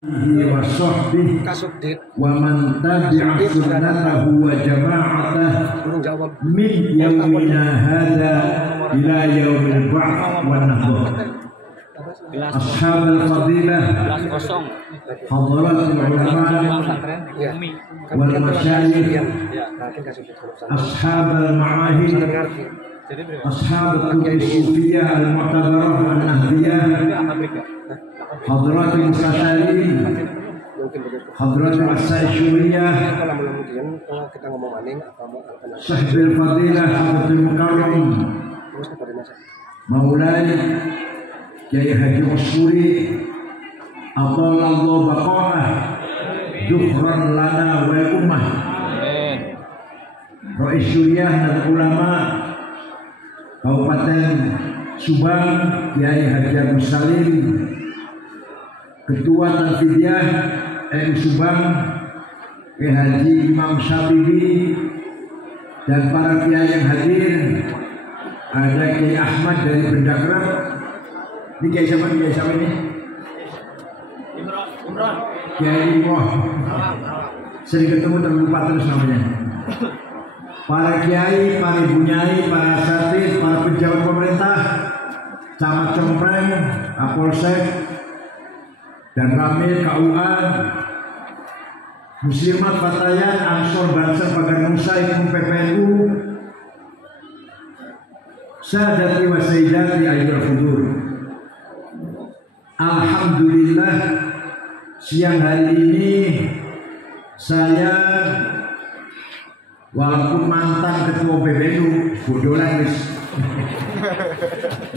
wa sahbihi wa man tabi'a sunnatahu wa jama'atahu min yawmina hadha ila yaumil ba'ts wan nahur. Ashabul fadilah, hadaratul ulama wal masyayikh, ashabul ma'ahid, ashabul sufiyah al-mu'tabarah an-nahdiyah, hadratul mustasyarin, hadratul as-syuriyah, sahbil fadilah, hadratul mukarram, maulai Kiai Haji Masyuri, Athalallahu baqa'ah, dukhran lana wal ummah. Rais Syuriah dan ulama Kabupaten Subang, Kiai Haji Agus Salim, Ketua Tanfidiyah MUI Subang, Kiai Haji Imam Syafi'i, dan para kiai yang hadir. Ada Kiai Ahmad dari Bendakrab. Ini Kiai siapa ini? Imran. Kiai Imran. Sering ketemu tapi lupa terus namanya. Para kiai, para ibu nyai, para asatidz, para pejabat pemerintah, camat cempreng, Kapolsek, dan Ramil KUA, Muslimat Fatayat, Ansor Banser Pagar Nusa, Ikum PPNU, Sadati wa Sayyidati ayyul hudur. Alhamdulillah, siang hari ini saya walaupun mantan ketua PBNU bodolan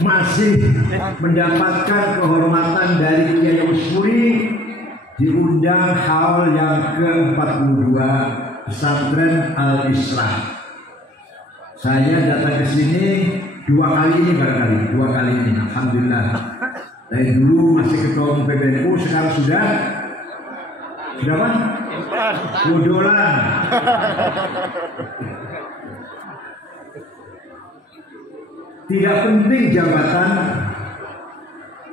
masih mendapatkan kehormatan dari Kiai Masyuri diundang haul yang ke-42 Pesantren Al-Islah. Saya datang ke sini dua kali ini, alhamdulillah. Dari dulu masih ketua umum PBNU, sekarang sudah apa? Bodolan. Tidak penting jabatan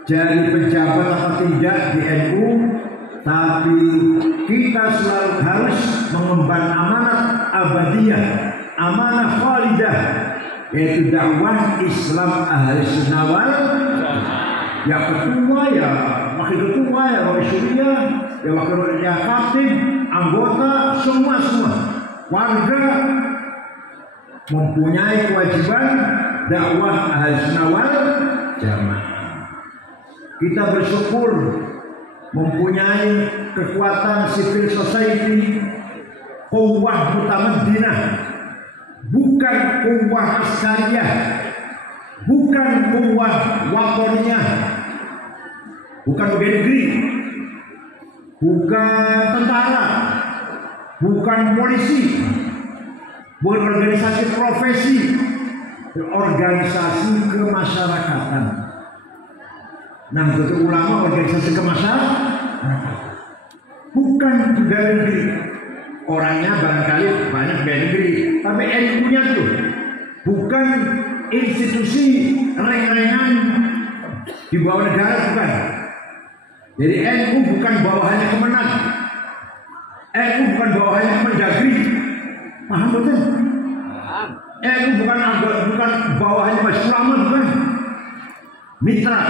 jadi pejabat atau tidak di NU, tapi kita selalu harus mengemban amanat abadiyah, amanah khalidah, yaitu dakwah Islam ahli sunnah wal ya ketua ya wakil ketua ya Rais Syuriah ya wakil ya kapten anggota semua warga mempunyai kewajiban dakwah ahli sunnah wal jamaah. Kita bersyukur mempunyai kekuatan civil society, quwwah mutamaddinah, bukan quwwah askariyah, bukan quwwah watoniyah, bukan pegawai negeri, bukan tentara, bukan polisi, bukan organisasi profesi, organisasi kemasyarakatan. Nahdlatul Ulama organisasi kemasyarakatan, bukan pegawai negeri. Orangnya barangkali banyak pegawai negeri, tapi NU-nya tuh bukan institusi reng-rengan di bawah negara, bukan. Jadi NU bukan bawahannya Kemenang, NU bukan bawahannya Kemendagri, paham betul? NU bukan bawahannya Majelis Ulama, bukan. Mitra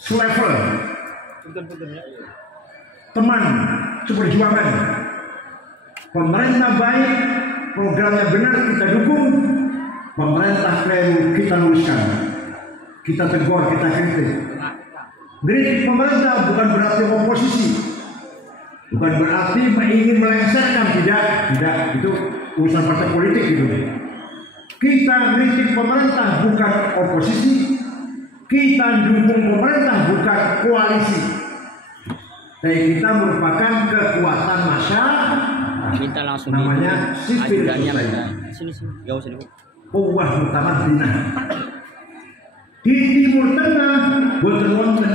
selevel, teman seperjuangan. Pemerintah baik, programnya benar, kita dukung. Pemerintah keliru, kita luruskan, kita tegur, kita kritik. Kritik pemerintah bukan berarti oposisi, bukan berarti ingin melengsarkan, tidak, itu urusan partai politik gitu. Kita kritik pemerintah bukan oposisi, kita dukung pemerintah bukan koalisi. Tapi kita merupakan kekuatan masyarakat. Minta langsung namanya civil society. Sini. Quwwah mutamaddinah. Di Timur Tengah, wonten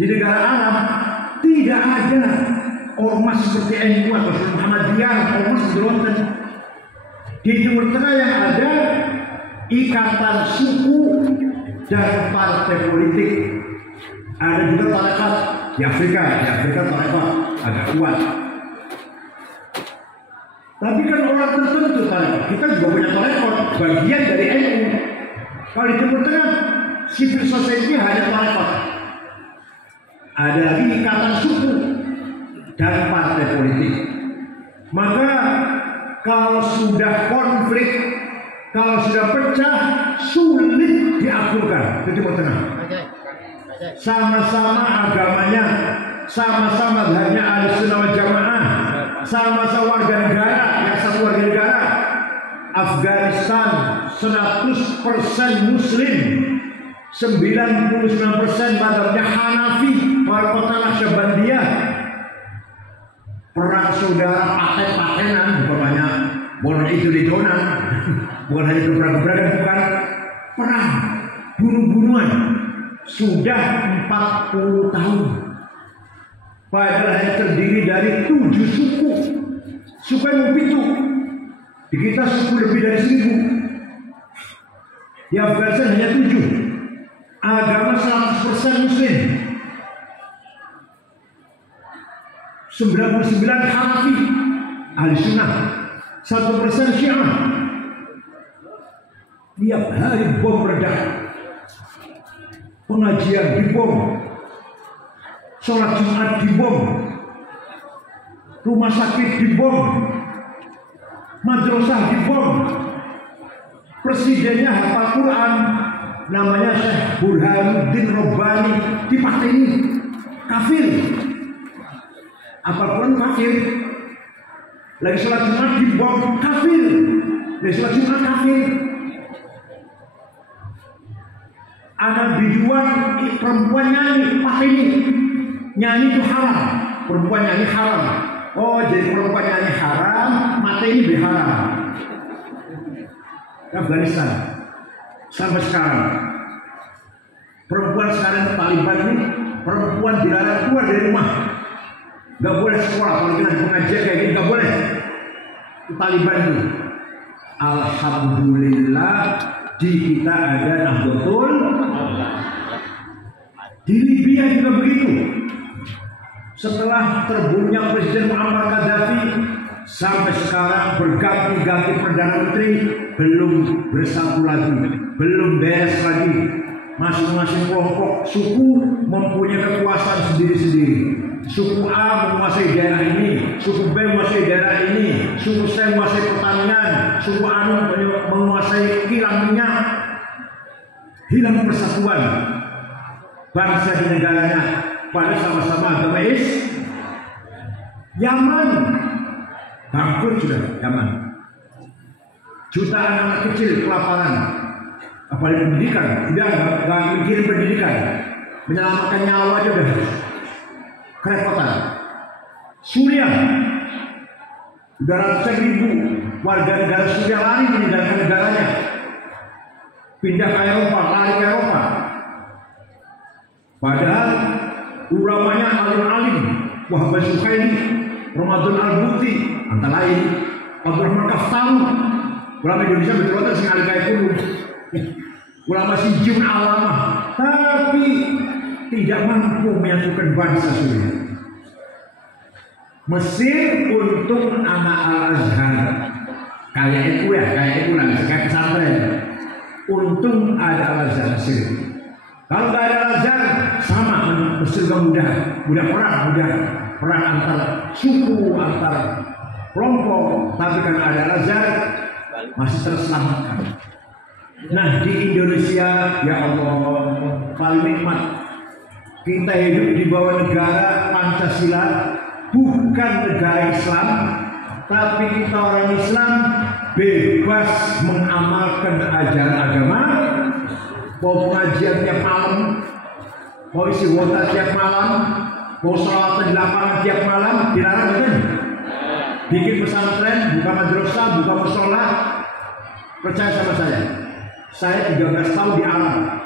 di negara Arab tidak ada ormas seperti NU atau Muhammadiyah, ormas wonten. Di Timur Tengah yang ada ikatan suku dan partai politik. Ada juga tarekat Di Afrika tarekat agak kuat. Tapi kan orang tertentu tarekat, kita juga punya tarekat, bagian dari NU. Kalau di Timur Tengah, civil society hanya tarekat. Ada lagi ikatan suku dan partai politik. Maka kalau sudah konflik, kalau sudah pecah, sulit diakurkan di Timur Tengah. Sama-sama agamanya, sama-sama hanya Ahlussunnah wal Jamaah, sama-sama warga negara, yang satu warga negara. Afghanistan 100% Muslim, 99% madhabnya Hanafi, kota Naqsyabandiyah. Perang saudara paten-patenan, bukannya boleh itu-ituan, bukan hanya gebrakan-gebrakan, bukan perang, bunuh-bunuhan. Sudah 40 tahun. Padahal yang terdiri dari 7 suku. Suku yang itu. Di kita suku lebih dari 1000. Di Afghanistan hanya 7. Agama 100% Muslim. 99 Hanafi, Ahlussunnah, 1% Syiah. Tiap hari bom meledak. Pengajian dibom, sholat Jumat dibom, rumah sakit dibom, madrasah dibom. Presidennya hafal Quran, namanya Syekh Burhanuddin Rabbani, dipateni, kafir. Hafal Quran kafir. Lagi sholat Jumat dibom, kafir. Lagi sholat Jumat kafir. Anak biduan perempuan nyanyi, pateni. Nyanyi itu haram. Perempuan nyanyi haram. Oh, jadi perempuan nyanyi haram, mati ini berharam. Afghanistan sampai sekarang. Perempuan sekarang Taliban ini, perempuan dilarang keluar dari rumah. Gak boleh sekolah, kalau kita pengajian kayak gini gak boleh. Taliban itu. Alhamdulillah di kita ada Nahdlatul. Di Libya juga begitu. Setelah terbunuhnya Presiden Muammar Gaddafi, sampai sekarang berganti-ganti perdana menteri, belum bersatu lagi, belum beres lagi. Masing-masing kelompok suku mempunyai kekuasaan sendiri-sendiri. Suku A menguasai daerah ini, suku B menguasai daerah ini, suku C menguasai pertanian, suku A menguasai kilang minyak. Hilang persatuan bangsa di negaranya, pada sama-sama agama Yaman bangkrut sudah. Yaman jutaan anak kecil kelaparan, apalagi pendidikan, tidak mikirin pendidikan, menyelamatkan nyawa aja udah kerepotan. Suriah udah ratusan ribu warga negara Suriah lari meninggalkan negaranya, pindah ke Eropa, lari ke Eropa. Padahal ulamanya alim-alim, Wahbah Suhaili, Ramadan Al-Buti, antara lain Abdurrahman Kaftaru, ulama Indonesia betul-betul sekali kayak dulu, ulama Sijun Alamah, tapi tidak mampu menyatukan bangsa Suriah. Mesir untuk anak Al-Azhar, kayak itu lah, kayak pesantren. Untung ada Al-Azhar Mesir. Kalau nggak ada Al-Azhar, sama Mesir mudah perang antar suku, antar kelompok. Tapi kan ada Al-Azhar, masih terselamatkan. Nah, di Indonesia, ya Allah, paling nikmat. Kita hidup di bawah negara Pancasila, bukan negara Islam, tapi kita orang Islam bebas mengamalkan ajaran agama. Mau pengajian tiap malam, mau isi wota tiap malam, mau sholawatan di lapangan tiap malam, dilarang kan? Bikin pesantren, buka madrasah, buka mushola. Percaya sama saya 13 tahun di alam.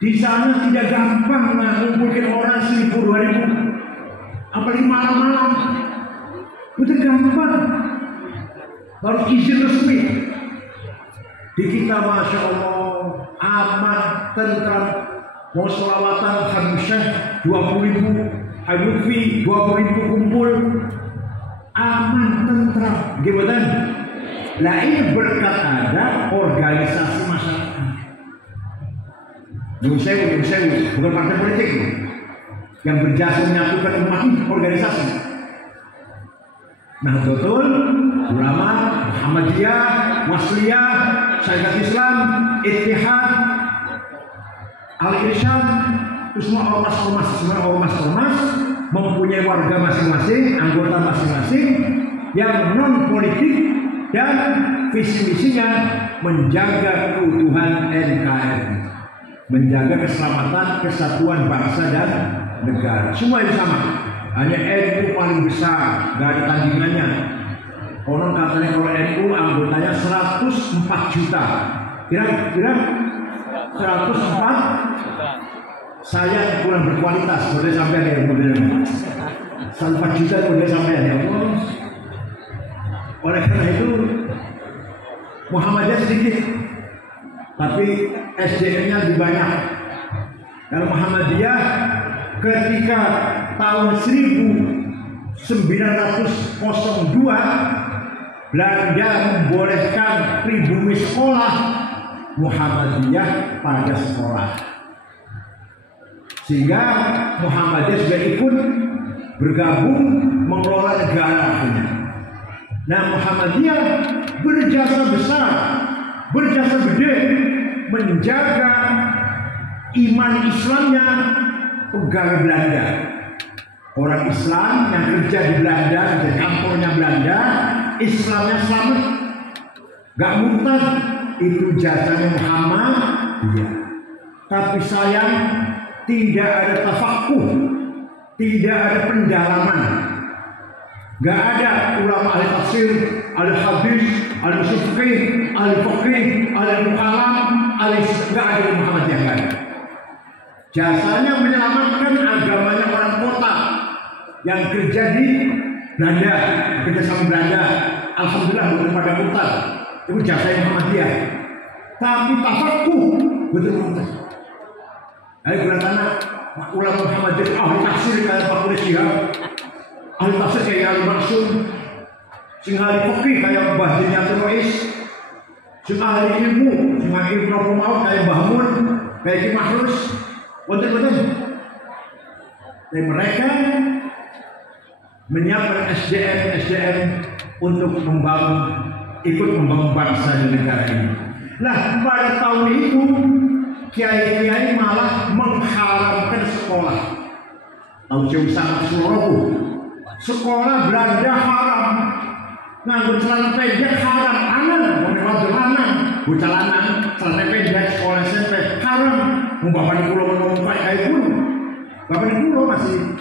Di sana tidak gampang mengumpulkan orang 1000-2000, apalagi malam-malam. Itu gampang, harus izin resmi. Di kita Masya Allah aman, tentram, mau sholawatan hamsyah 20.000 Lutfi 20.000 kumpul, aman tentram, gimana? Nah ini berkat ada organisasi masyarakat. Nyun sewu, bukan partai politik yang berjasa menyatukan umat ini, organisasi. Nah betul, ulama, Muhammadiyah, Wasliyah, Syarikat Islam, Ittihad, Al-Irsyad, itu semua ormas mempunyai warga masing-masing, anggota masing-masing yang non politik dan visi misinya menjaga keutuhan NKRI, menjaga keselamatan kesatuan bangsa dan negara. Semua itu sama. Hanya NU paling besar, gak ada tandingannya. Konon katanya kalau NU anggotanya 104 juta. Kira-kira 104. Saya kurang berkualitas, boleh sampai ya modelnya. 104 juta boleh sampai ya. Oleh karena itu Muhammadiyah sedikit, tapi SDM-nya lebih banyak. Kalau Muhammadiyah ketika tahun 1902 Belanda membolehkan pribumi sekolah, Muhammadiyah pada sekolah, sehingga Muhammadiyah sudah ikut bergabung mengelola negara akhirnya. Nah Muhammadiyah berjasa besar, berjasa gede menjaga iman Islamnya pegawai Belanda. Orang Islam yang kerja di Belanda, di kantornya Belanda, Islamnya selamat, gak murtad, itu jasanya Muhammadiyah. Tapi sayang tidak ada tafakuh, tidak ada pendalaman, gak ada ulama ahli tafsir, ahli hadis, ahli fiqih, ahli mukalam, gak ada di Muhammadiyah kan. Jasanya menyelamatkan agamanya orang kota yang kerja di Belanda, kerja sama Belanda. Alhamdulillah bukan pada kota. Itu jasa Muhammadiyah. Tapi tafakuh betul-betul. Ayo beratana ulama Muhammadiyah ahli tafsir kayak Pak Quraish Shihab, ahli tafsir kayak Ali Maksum, sing ahli fikih kayak Mbah Dinyatul Rois, sing ahli ilmu, sing ahli ilmu maut kayak Mbah Mun, kayak Ki Mahrus. Betul-betul. Dan mereka menyiapkan SDM untuk ikut membangun bangsa dan negara ini. Nah, pada tahun itu kiai-kiai malah mengharamkan sekolah. Tahu sangat seluruh sekolah Belanda haram, nganggur celana pendek haram, anak menewat celana, celana pendek sekolah SMP haram. Bapak di pulau ngomong kayak pun, bapak di pulau masih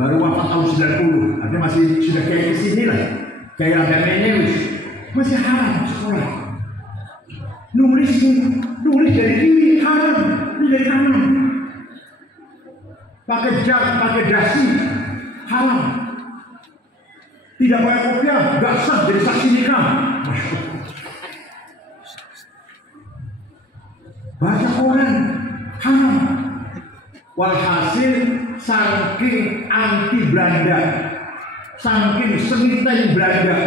baru wafat tahun 90, artinya masih sudah kayak kesini lah, kayak ada menewis, masih haram sekolah. Nulis dari kiri haram, dari kanan. Pakai dasi haram. Tidak pakai kopiah, gak sah jadi saksi nikah. Baca Quran haram. Walhasil saking anti Belanda, saking sengitnya Belanda,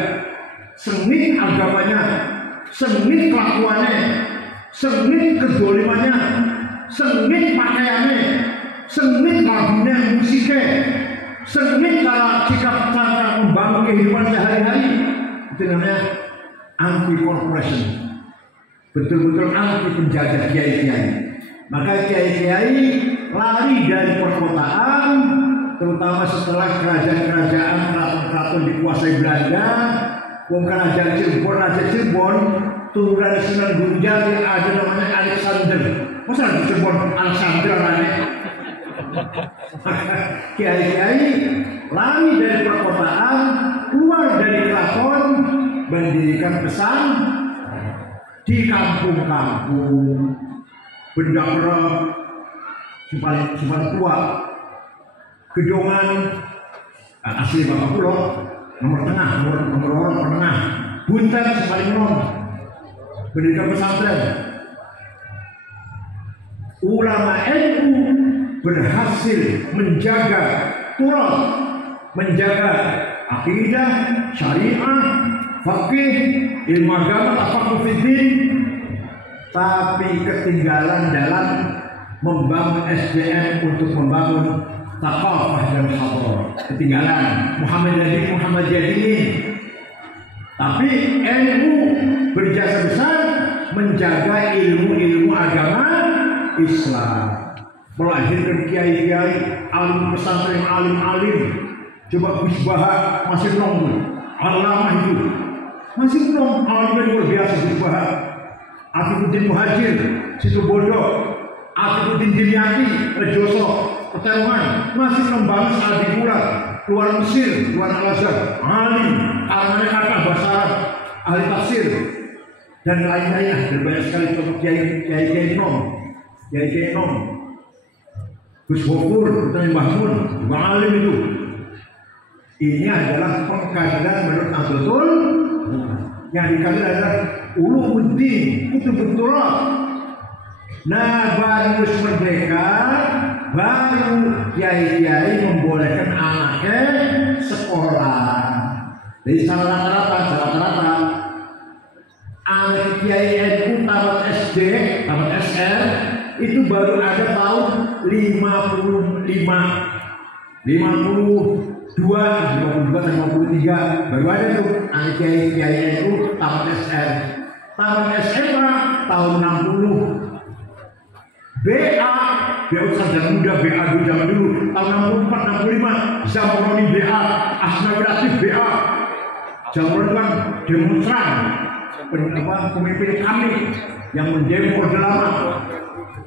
sengit agamanya, sengit kelakuannya, sengit kedolimannya, sengit pakaiannya, sengit lagunya, musiknya, sengit cara membangun kehidupan sehari-hari. Itu namanya anti corporation, betul-betul anti penjajah kiai-kiai. Maka kiai-kiai lari dari perkotaan, terutama setelah kerajaan-kerajaan keraton dikuasai Belanda. Kerajaan Cirebon, Raja Cirebon, turunan Sunan Gunjang yang ada namanya Alexander. Masa di Cirebon Alexander namanya? Kiai-kiai lari dari perkotaan, keluar dari keraton, mendirikan pesan di kampung-kampung, benda perang paling tua, gedongan asli Bapak Pulau, nomor orang tengah, buntet paling nom, mendirikan pesantren. Ulama NU berhasil menjaga turas, menjaga akidah, syariah, fakih, ilmu agama, tafaqquh fiddin, tapi ketinggalan dalam membangun SDM untuk membangun thaqafah dan hadharah. Ketinggalan Muhammad Jadidin. Tapi NU berjasa besar menjaga ilmu-ilmu agama Islam, melahirkan kiai-kiai, alim pesantren, alim-alim. Coba Gus Baha masih nongol, Alamah itu masih nongol, alim yang luar biasa. Gus Baha, Atifuddin Muhajir, Situ Bondo, Atifuddin Dimyati, Rejoso, Peteruan, masih membangun Al-Dikura, luar Mesir, luar Al-Azhar, alim, kalangannya kata bahasa Arab, ahli tafsir, dan lain-lainnya. Dan banyak sekali contoh kiai nom, Gus Hofur, Sultan Mahmud, juga alim itu. Ini adalah pengkajian menurut Nahdlatul. Yang dikaji adalah Ulumuddin, itu betul. Nah, baru merdeka, baru kiai-kiai membolehkan anaknya sekolah. Jadi secara rata-rata anak kiai NU tamat SD, tamat SR itu baru ada tahun 52, baru ada tuh anak kiai NU tamat SR. Tamat SMA tahun 60. BA sarjana muda, BA dulu zaman dulu tahun 64, 65. Zamroni BA, Asnawi Latif BA. Zamroni kan demonstran, pemimpin kami yang mendemo Orde Lama,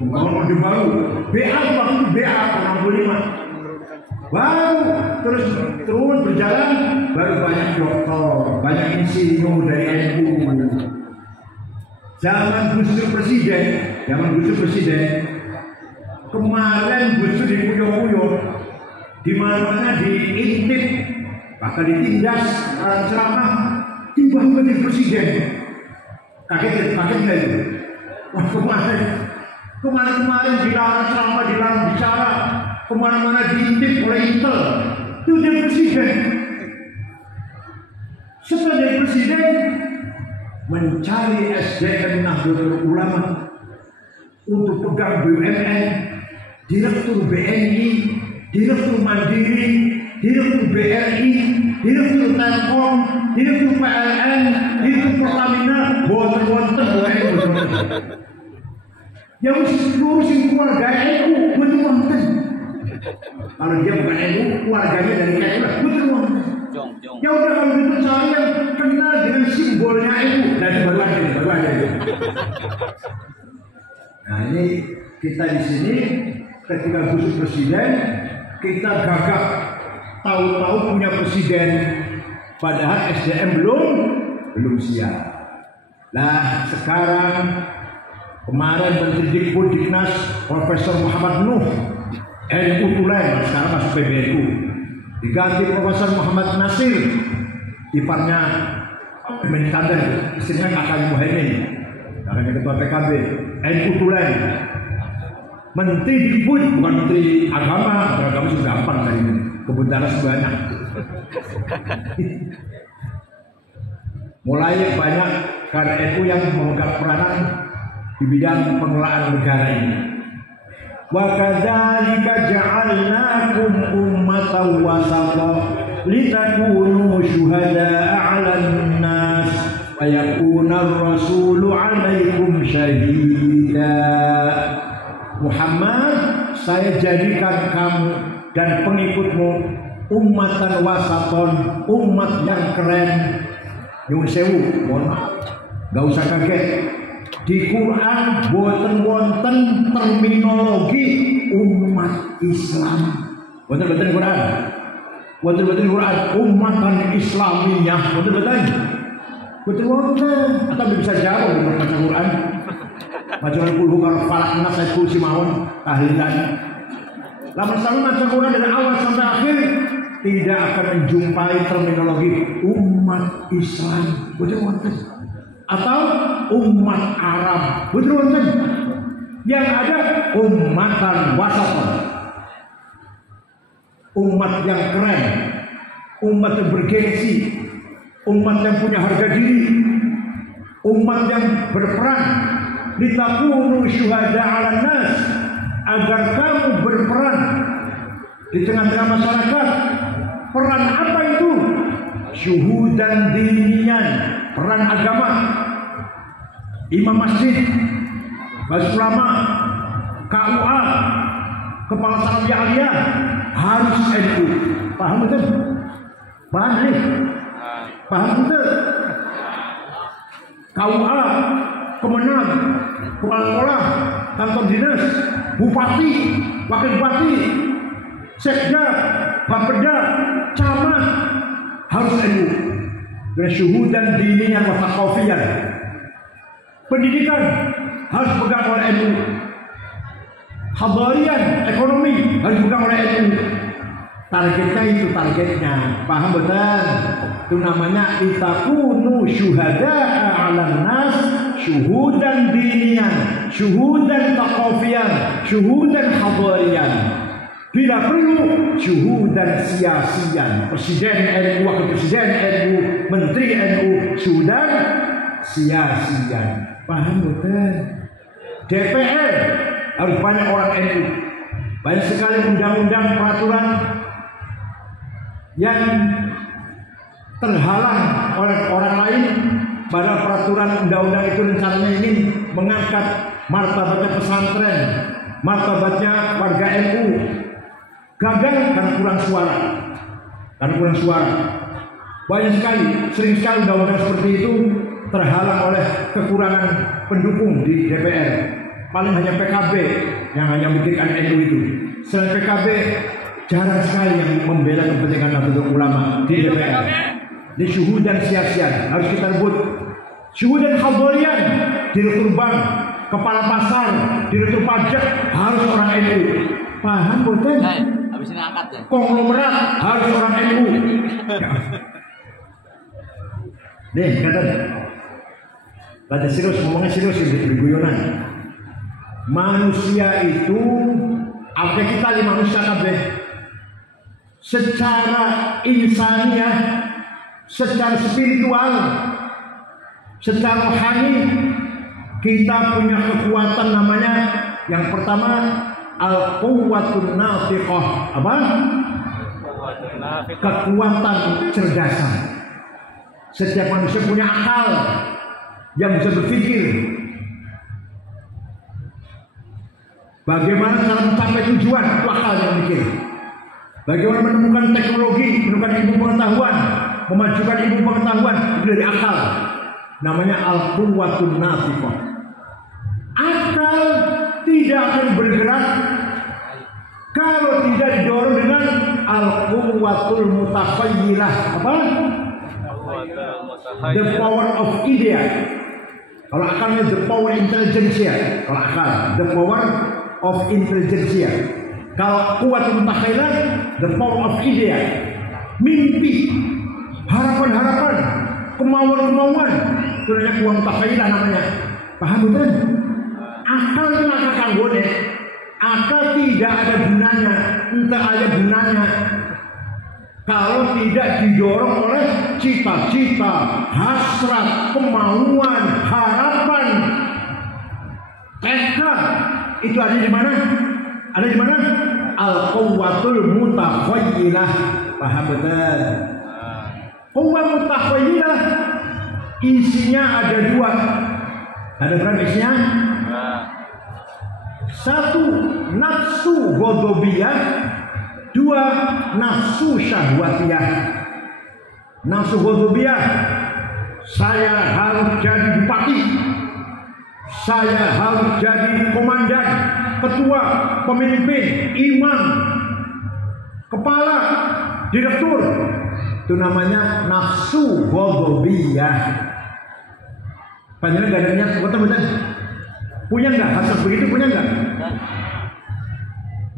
membangun Orde Baru. BA waktu itu BA tahun 65. Baru terus berjalan, baru banyak doktor, banyak insinyur dari NU. Zaman Gus Dur presiden, kemarin Gus Dur dikuyok-kuyok, di mana-mana diintip, bahkan ditindas, orang ceramah, tiba-tiba jadi presiden. Kaget nggak itu? Wah, kemarin dilarang ceramah, dilarang bicara, kemana-mana diintip oleh Intel, itu jadi presiden. Setelah jadi presiden, mencari SDM Nahdlatul Ulama untuk pegang BUMN, Direktur BNI, Direktur Mandiri, Direktur BRI, Direktur Telkom, Direktur PLN, Direktur Pertamina, wonten yang ngurusin keluarga NU, betul wonten. Kalau dia bukan NU, keluarganya dari KNU, betul wonten. Ya udah, kalau gitu saya kenal dengan simbolnya NU dan baru ada. Nah, ini kita di sini ketika Gus presiden, kita gagap tahu-tahu punya presiden, padahal SDM belum siap. Nah, sekarang kemarin Menteri Dikbud Profesor Muhammad Nuh, NU Tulen, sekarang masuk PBNU, diganti Profesor Muhammad Nasir, iparnya Menkader, istrinya kakak Muhaimin, kakaknya ketua PKB, NU Tulen. Menteri Dikbud, bukan Menteri Agama sudah gampang dari ini, kebenaran sebanyak. Mulai banyak kader NU yang memegang peranan di bidang pengelolaan negara ini. Wa kadzalika ja'alnakum ummatan wasata litakunu syuhada'a 'alan nas wa yakuna ar-rasulu 'alaikum syahida. Muhammad, saya jadikan kamu dan pengikutmu ummatan wasaton, umat yang keren. Nyuwun sewu, mohon maaf, gak usah kaget. Di Quran wonten terminologi umat Islam. Wonten Quran. Wonten Quran umatan Islamiyah. Wonten. Atau bisa jawab dengan baca Quran. Bacaan kulhu kalau falak nas saya kursi mawon tahlilan. Lama selalu baca Quran dari awal sampai akhir tidak akan menjumpai terminologi umat Islam. Betul. Atau umat Arab, betul. Yang ada umatan wasatan, umat yang keren, umat yang bergengsi, umat yang punya harga diri, umat yang berperan. Litakunu syuhada 'alan nas, agar kamu berperan di tengah-tengah masyarakat. Peran apa itu? Syuhudan diniyan, peran agama. Imam masjid, bas ulama, KUA, kepala salafiyah aliyah harus NU. Paham betul? Paham nih? Paham betul? KUA, Kemenang, kepala sekolah, kantor dinas, bupati, wakil bupati, sekda, bapeda, camat harus NU. Dan syuhudan diniyan wa thaqafiyan. Pendidikan harus pegang oleh NU. Hadarian, ekonomi harus pegang oleh NU. Targetnya itu targetnya. Paham betul? Itu namanya itakunu syuhada'a 'alan nas, syuhudan diniyan, syuhudan taqafiyan, syuhudan hadarian. Bila perlu syuhudan siasian. Presiden NU, wakil presiden NU, menteri NU, syuhudan siasian. Paham betul? DPR harus banyak orang NU. Banyak sekali undang-undang peraturan yang terhalang oleh orang lain, padahal peraturan undang-undang itu rencananya ingin mengangkat martabatnya pesantren, martabatnya warga NU. Gagal karena kurang suara. Banyak sekali, sering sekali undang-undang seperti itu terhalang oleh kekurangan pendukung di DPR. Paling hanya PKB yang hanya memikirkan NU itu. Selain PKB, jarang sekali yang membela kepentingan Nahdlatul Ulama di DPR. Di syuhudan sia-sia harus kita rebut. Syuhudan hadarian, direktur bank, kepala pasar, direktur pajak harus orang NU. Paham betul? Habis ini angkat ya. Konglomerat harus orang NU. Nih, kata serius, ngomongnya serius ini guyonan. Manusia itu, apa kita di manusia kabeh, secara insaniah, secara spiritual, secara rohani, kita punya kekuatan namanya yang pertama al-quwwatun nafiqah. Apa? Kekuatan cerdasan. Setiap manusia punya akal yang bisa berpikir. Bagaimana cara mencapai tujuan, itu akal yang mikir. Bagaimana menemukan teknologi, menemukan ilmu pengetahuan, memajukan ilmu pengetahuan, itu dari akal. Namanya al-quwwatun nafiqah. Akal tidak akan bergerak kalau tidak didorong dengan al-quwwatul mutakhayyilah. Apa? The power of idea. Kalau akalnya the power intelligentsia. Kalau akal the power of intelligentsia. Kalau quwwatul mutakhayyilah the power of idea. Mimpi, harapan-harapan, kemauan-kemauan, itu namanya quwwatul mutakhayyilah namanya. Paham betul? Akal itu akal kanggone. Akal tidak ada gunanya, entah ada gunanya kalau tidak didorong oleh cita-cita, hasrat, kemauan, harapan, tekad. Itu ada di mana? Ada di mana? Al-quwwatul mutakhayyilah. Paham betul? Quwwat mutakhayyilah isinya ada dua. Ada berapa isinya? Satu, nafsu ghadabiyah. Dua, nafsu syahwatiyah. Nafsu ghadabiyah, saya harus jadi bupati, saya harus jadi komandan, ketua, pemimpin, imam, kepala, direktur. Itu namanya nafsu ghadabiyah. Panjangnya gak ada niat, betul-betul. Punya nggak hasrat begitu? Punya nggak?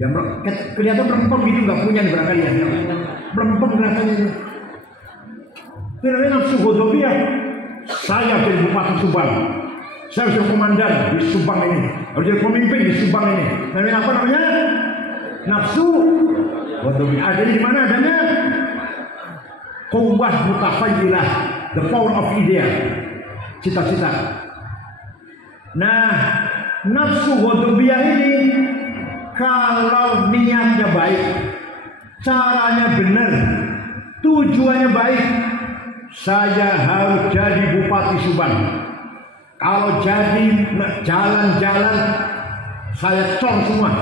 Ya kelihatan perempuan gitu nggak punya nih barangkali ya. Perempuan kelihatannya itu. Itu namanya nafsu ghadabiyah. Saya jadi bupati Subang, saya harus jadi komandan di Subang ini, harus jadi pemimpin di Subang ini. Namanya apa namanya? Nafsu Ada di mana adanya? Quwwah mutafayyilah, the power of idea, cita-cita. Nah, nafsu ghadabiyah ini kalau niatnya baik, caranya benar, tujuannya baik, saya harus jadi Bupati Subang. Kalau jadi jalan-jalan saya cor semua.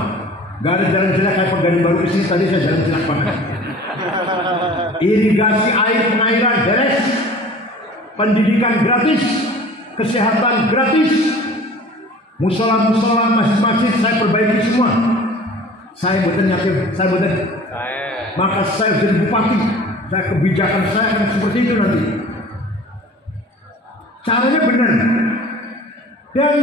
Gak ada jalan jelek kayak Pegadaian Baru kesini tadi saya jalan jelek banget. Irigasi air pengairan beres, pendidikan gratis, kesehatan gratis, musola-musola, masjid-masjid saya perbaiki semua. Saya betul yakin, saya betul. Maka saya jadi bupati, saya kebijakan saya akan seperti itu nanti. Caranya benar. Dan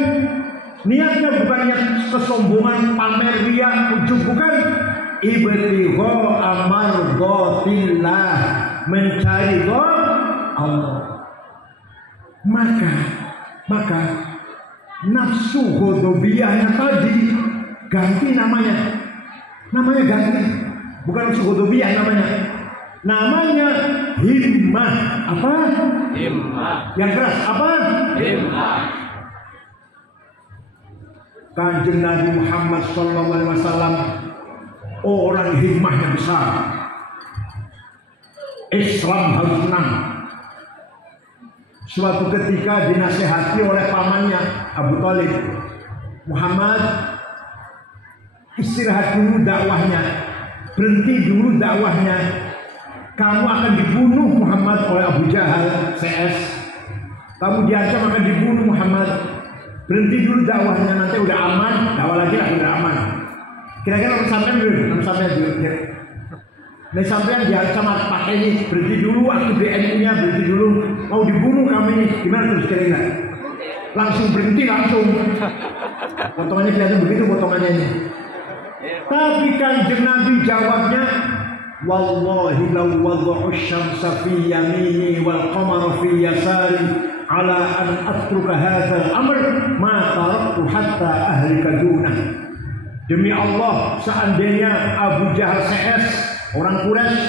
niatnya bukan niat kesombongan, pamer, riya, ujub, bukan. Ibtigha amardatillah, mencari Allah. Maka nafsu ghadabiyahnya tadi ganti namanya. Namanya ganti. Bukan nafsu ghadabiyah namanya himmah. Apa? Himmah. Yang keras apa? Himmah. Kanjeng Nabi Muhammad SAW orang himmahnya besar. Islam harus menang. Suatu ketika dinasehati oleh pamannya Abu Thalib, Muhammad, istirahat dulu dakwahnya, berhenti dulu dakwahnya. Kamu akan dibunuh Muhammad oleh Abu Jahal CS. Kamu diancam akan dibunuh Muhammad. Berhenti dulu dakwahnya, nanti udah aman, dakwah lagi lah udah aman. Kira-kira sampai dulu, sampai dulu. Nah sampai diancam pakai ini, berhenti dulu, waktu BNU-nya berhenti dulu, mau dibunuh kami ini, gimana terus kira-kira? Langsung berhenti langsung. Potongannya kelihatan begitu potongannya ini. Tapi Kanjeng Nabi jawabnya, wallahi law wada'u syamsa fi yamini wal qamara fi yasari ala an atruka hadzal amr ma taraktu hatta ahlika dunah. Demi Allah, seandainya Abu Jahal CS, orang Quraisy,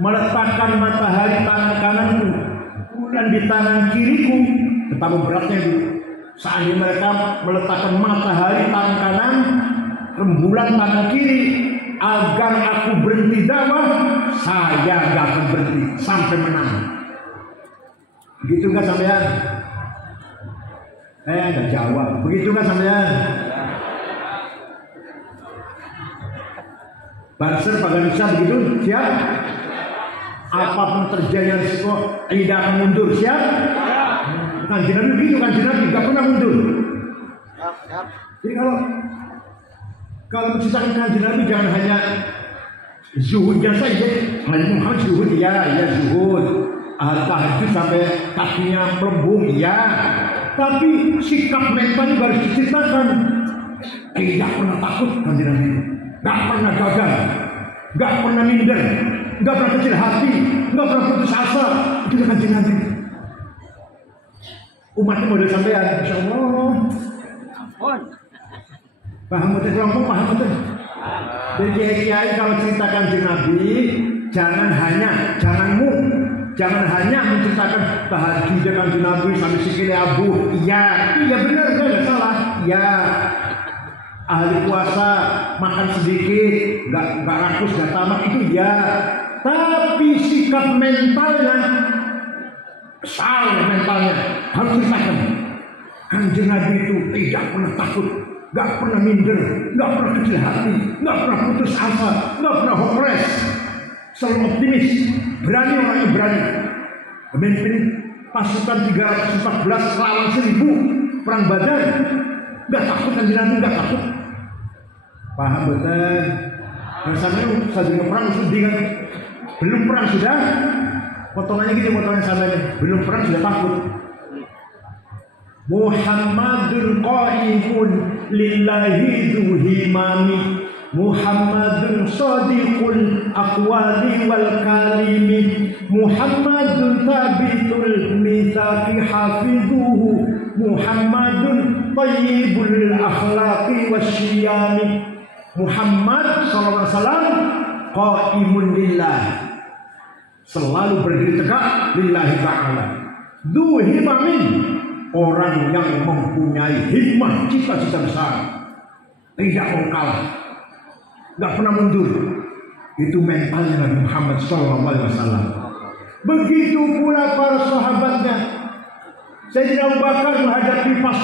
meletakkan matahari tangan kananku, bulan di tangan kiriku, betapa beratnya itu. Seandainya mereka meletakkan matahari tangan kanan, rembulan tangan kiri, agar aku berhenti dakwah, saya gak akan berhenti sampai menang. Begitu nggak sampean? Nggak jawab. Begitu nggak sampean? Banser pada bisa begitu, siap? Apapun terjadi yang risiko, tidak akan mundur, siap? Kanjeng Nabi begitu, Kanjeng Nabi nggak pernah mundur. Jadi kalau menceritakan Kanjeng Nabi jangan hanya zuhudnya saja. Nabi Muhammad zuhud, ya zuhud. Tahajud sampai kakinya melembung, ya. Tapi sikap mentalnya harus diceritakan. Tidak pernah takut Kanjeng Nabi. Gak pernah gagal, gak pernah minder, gak pernah kecil hati, gak pernah putus asa. Itu Kanjeng Nabi. Umatnya model sampean, insya Allah. Paham betul kelompok, paham betul. Jadi kiai-kiai kalau cerita Kanjeng Nabi, jangan hanya menceritakan tahajudnya Kanjeng Nabi sampai sikile abu. Iya benar, nggak salah. Iya. Ahli puasa makan sedikit, nggak rakus, nggak tamak, itu ya. Tapi sikap mentalnya, besar mentalnya, harus diceritakan. Kanjeng Nabi itu tidak pernah takut, nggak pernah minder, nggak pernah kecil hati, nggak pernah putus asa, nggak pernah hopeless, selalu optimis, berani, orangnya berani. Pemimpin pasukan 314 lawan 1000 perang Badar, nggak takut Kanjeng Nabi, nggak takut. Paham betul? Misalnya sadurunge perang sedih kan? Belum perang sudah potongannya gitu, potongan samanya. Belum perang sudah takut. Muhammadun qaimun lillahi dzuhimami, Muhammadun sadiqul aqwali wal kalimi, Muhammadun tabitul mitsaqi hafizuhu, Muhammadun tayyibul akhlaqi wasyiyami. Muhammad SAW qaimun lillah, selalu berdiri tegak lillahi ta'ala. Dzu himamin, orang yang mempunyai hikmah cita-cita besar, tidak mau kalah, nggak pernah mundur. Itu mentalnya Nabi Muhammad SAW. Begitu pula para sahabatnya. Sayyidina Abu Bakar menghadapi pas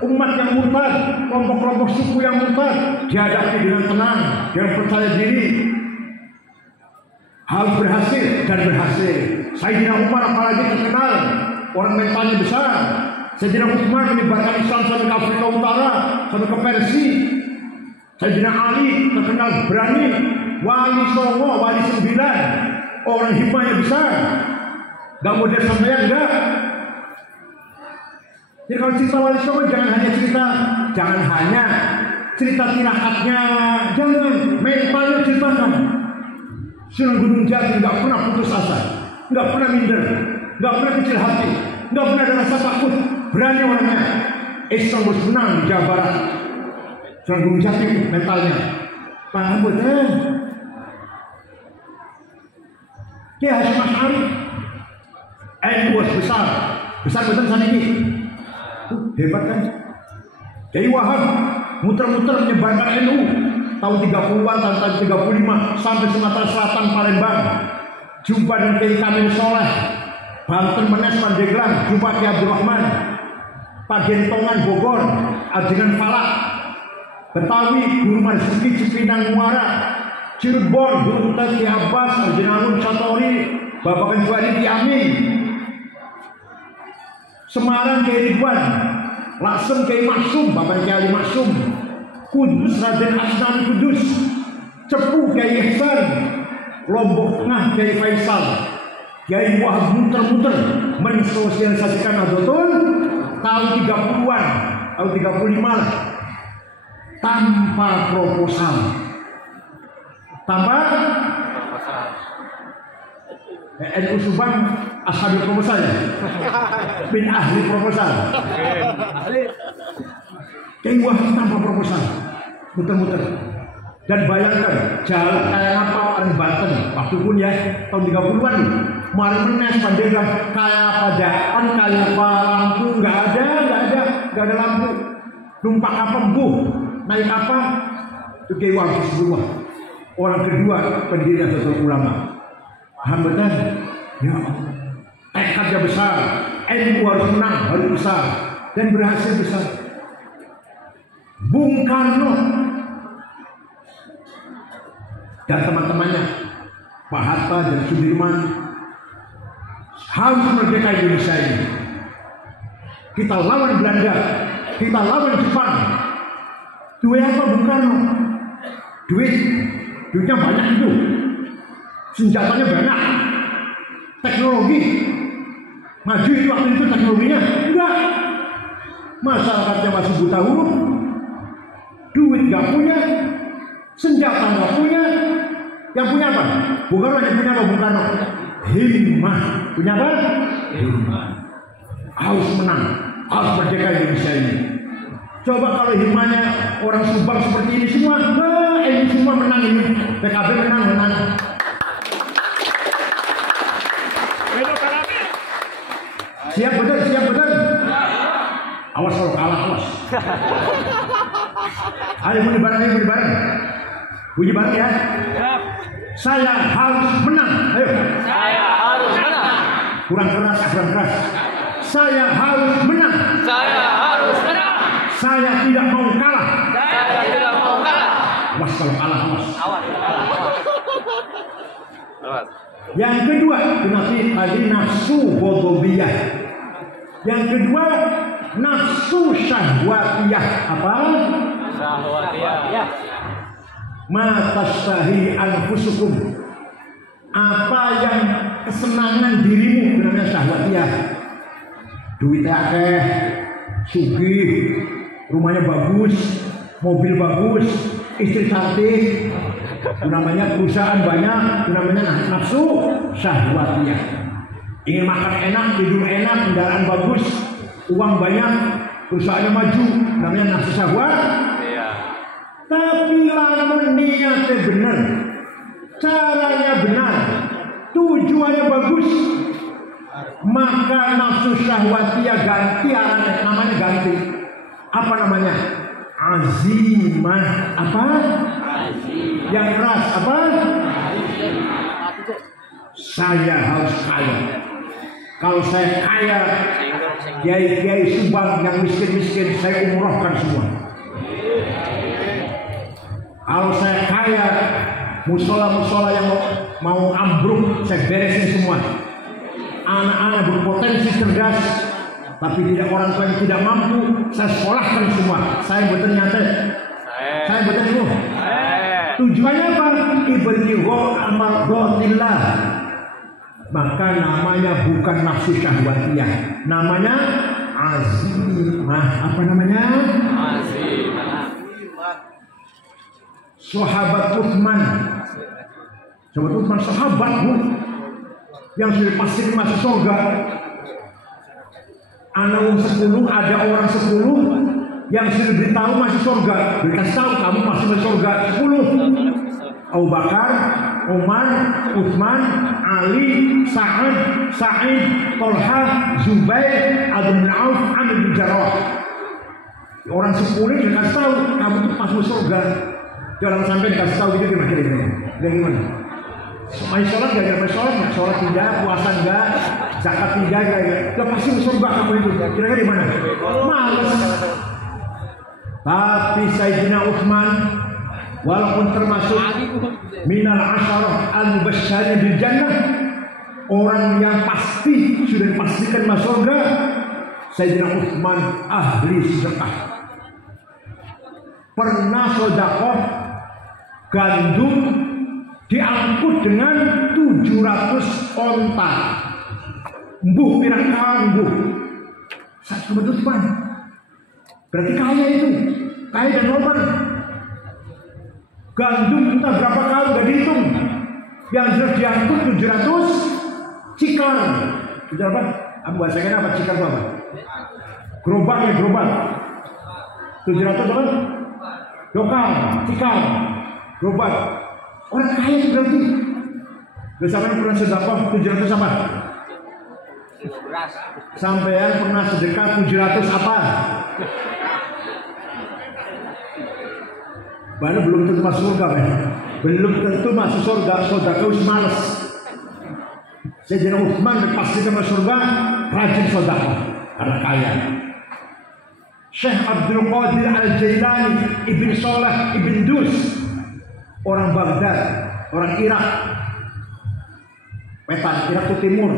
umat yang murtad, kelompok-kelompok suku yang murtad, dihadapi dengan tenang, dengan percaya diri. Harus berhasil dan berhasil. Sayyidina Umar apalagi terkenal, orang mentalnya besar. Sayyidina Utsman menyebarkan Islam sampai ke Afrika Utara, sampai ke Persia. Sayyidina Ali terkenal berani, wali songo, wali 9, orang hikmahnya besar. Gak model sampean enggak. Jadi kalau cerita wali songo jangan hanya cerita tirakatnya, jangan mentalnya ceritakan. Sunan Gunung Jati nggak pernah putus asa, nggak pernah minder, nggak pernah kecil hati, nggak pernah ada rasa takut, berani orangnya. Islam harus menang di Jawa Barat. Sunan Gunung Jati mentalnya, paham betul? Dia Hasyim Asy'ari, NU besar betul saat ini. Hebat kan? Jadi Wahab muter-muter menyebarkan NU tahun 30-an, tahun 35 sampai Sumatera Selatan, Palembang. Jumpa dengan Kiai Kamil Soleh, Banten, Menes, Pandeglang, jumpa Kiai Abdurrahman, Pagentongan, Bogor, Ajengan Falak, Betawi, Guru Marzuki, Cipinang Muara, Cirebon, Guru Kiai Abbas, Arjenalun Satori, Bapak Kenjuani Ki Amin, Semarang Kiai Ridwan, Lasem Kiai Maksum, Bapak Kiai Maksum, Kudus Raden Asnan Kudus, Cepu Kiai Ihsan, Lombok Tengah Kiai Faisal, Kiai Wahab muter-muter mensosialisasikan Nahdlatul tahun 30-an, tahun 35 lah, tanpa proposal. NU Subang ashabi proposal ya? Bin ahli proposal. Kiai Wahab tanpa proposal, muter-muter. Dan bayangkan jalan kayak apa orang Banten waktu pun ya tahun 30-an Mari Menes, Pandeglang, kayak apa Daan, kayak apa lampu, nggak ada lampu. Numpak apa embuh, naik apa? Itu Kiai Wahab semua. Orang kedua pendiri Nahdlatul Ulama. Paham betul? Ya, tekadnya besar, NU harus menang, harus besar dan berhasil besar. Bung Karno dan teman-temannya, Pak Hatta dan Sudirman, harus merdeka Indonesia ini. Kita lawan Belanda, kita lawan Jepang. Duit apa Bung Karno? Duitnya banyak itu, senjatanya banyak, teknologi maju itu waktu itu teknologinya enggak. Masyarakatnya masih buta huruf, duit nggak punya, senjata nggak punya. Yang punya apa? Bung Karno yang punya apa? Bung Karno himmah. Punya apa? Himmah. Harus menang, harus merdeka Indonesia ini. Coba kalau himmahnya orang Subang seperti ini semua, ini semua menang ini. PKB menang. Siap betul. Awas kalau kalah, awas. Ayo bunyi bareng. Bunyi bareng ya. Saya harus menang. Ayo. Saya harus menang. Kurang keras. Saya harus menang. Saya tidak mau kalah. Awas kalau kalah, awas. Yang kedua, nanti tadi nafsu ghadabiyah. Yang kedua, nafsu syahwatiyah. Apa? Syahwatiyah. Ma tastahi anfusukum. Apa yang kesenangan dirimu, namanya syahwatiyah. Duit akeh, sugih, rumahnya bagus, mobil bagus, istri cantik, itu namanya perusahaan banyak, itu namanya nafsu syahwatiyah. Ingin makan enak, tidur enak, kendaraan bagus, uang banyak, perusahaannya maju, namanya nafsu syahwat. Tapi lamun niatnya benar, caranya benar, tujuannya bagus, maka nafsu syahwatiyah ganti arahnya, namanya ganti. Apa namanya? Azimah. Apa? Yang keras apa? Saya harus kaya. Kalau saya kaya, kiai-kiai Subang yang miskin-miskin saya umrohkan semua. Kalau saya kaya, musola-musola yang mau ambruk saya beresin semua. Anak-anak berpotensi cerdas, tapi tidak orang tua yang tidak mampu, saya sekolahkan semua. Saya betul nyata. Saya betul itu. Tujuannya apa? Ibtigha amardhatillah. Maka namanya bukan nafsu syahwatiyah, namanya azimah. Apa namanya? Azimah. Sahabat Utsman, sahabat Bu, yang sudah pasti masuk surga. Anak 10, ada orang 10 yang sudah beritahu masuk surga. Dikasih tahu kamu masuk surga 10. Abu Bakar, Umar, Utsman, Ali, Sa'id, Tolha, Zubair, Abdul bin Auf, Amr bin Jarrah. Orang 10 dikasih tahu kamu tuh masuk surga. Jangan sampai dikasih tahu itu gimana? Main sholat gak? Main sholat tidak, puasa enggak, zakat tidak, gak pasti surga kamu itu. Kira-kira di mana? Males. Tapi Sayyidina Utsman walaupun termasuk minal asyarah al-mubasysyirin bil jannah, orang yang pasti sudah dipastikan masuk surga, Sayyidina Utsman ahli sedekah. Pernah sedekah gandum diangkut dengan 700 onta. Mbuh pirang mbuh. Satu betul Pan. Berarti kaya itu, kaya dan normal. Gandum entah berapa kali udah dihitung. Yang jelas diangkut 700 cikar. Itu apa? Bahasanya apa? Cikar itu apa? Gerobak. 700 apa? Dokar, cikar, gerobak. Orang kaya itu berarti. Bersama pernah sedekah 700 apa? Sampean pernah sedekah 700 apa? Baru belum tentu masuk surga, kan? Belum tentu masuk surga. Sedekah harus malas. Sayyidina Utsman dipastikan masuk surga, rajin sedekah karena kaya. Syekh Abdul Qadir Al-Jailani Ibn Saleh Ibn Dus, orang Baghdad, orang Irak, Irak ke timur.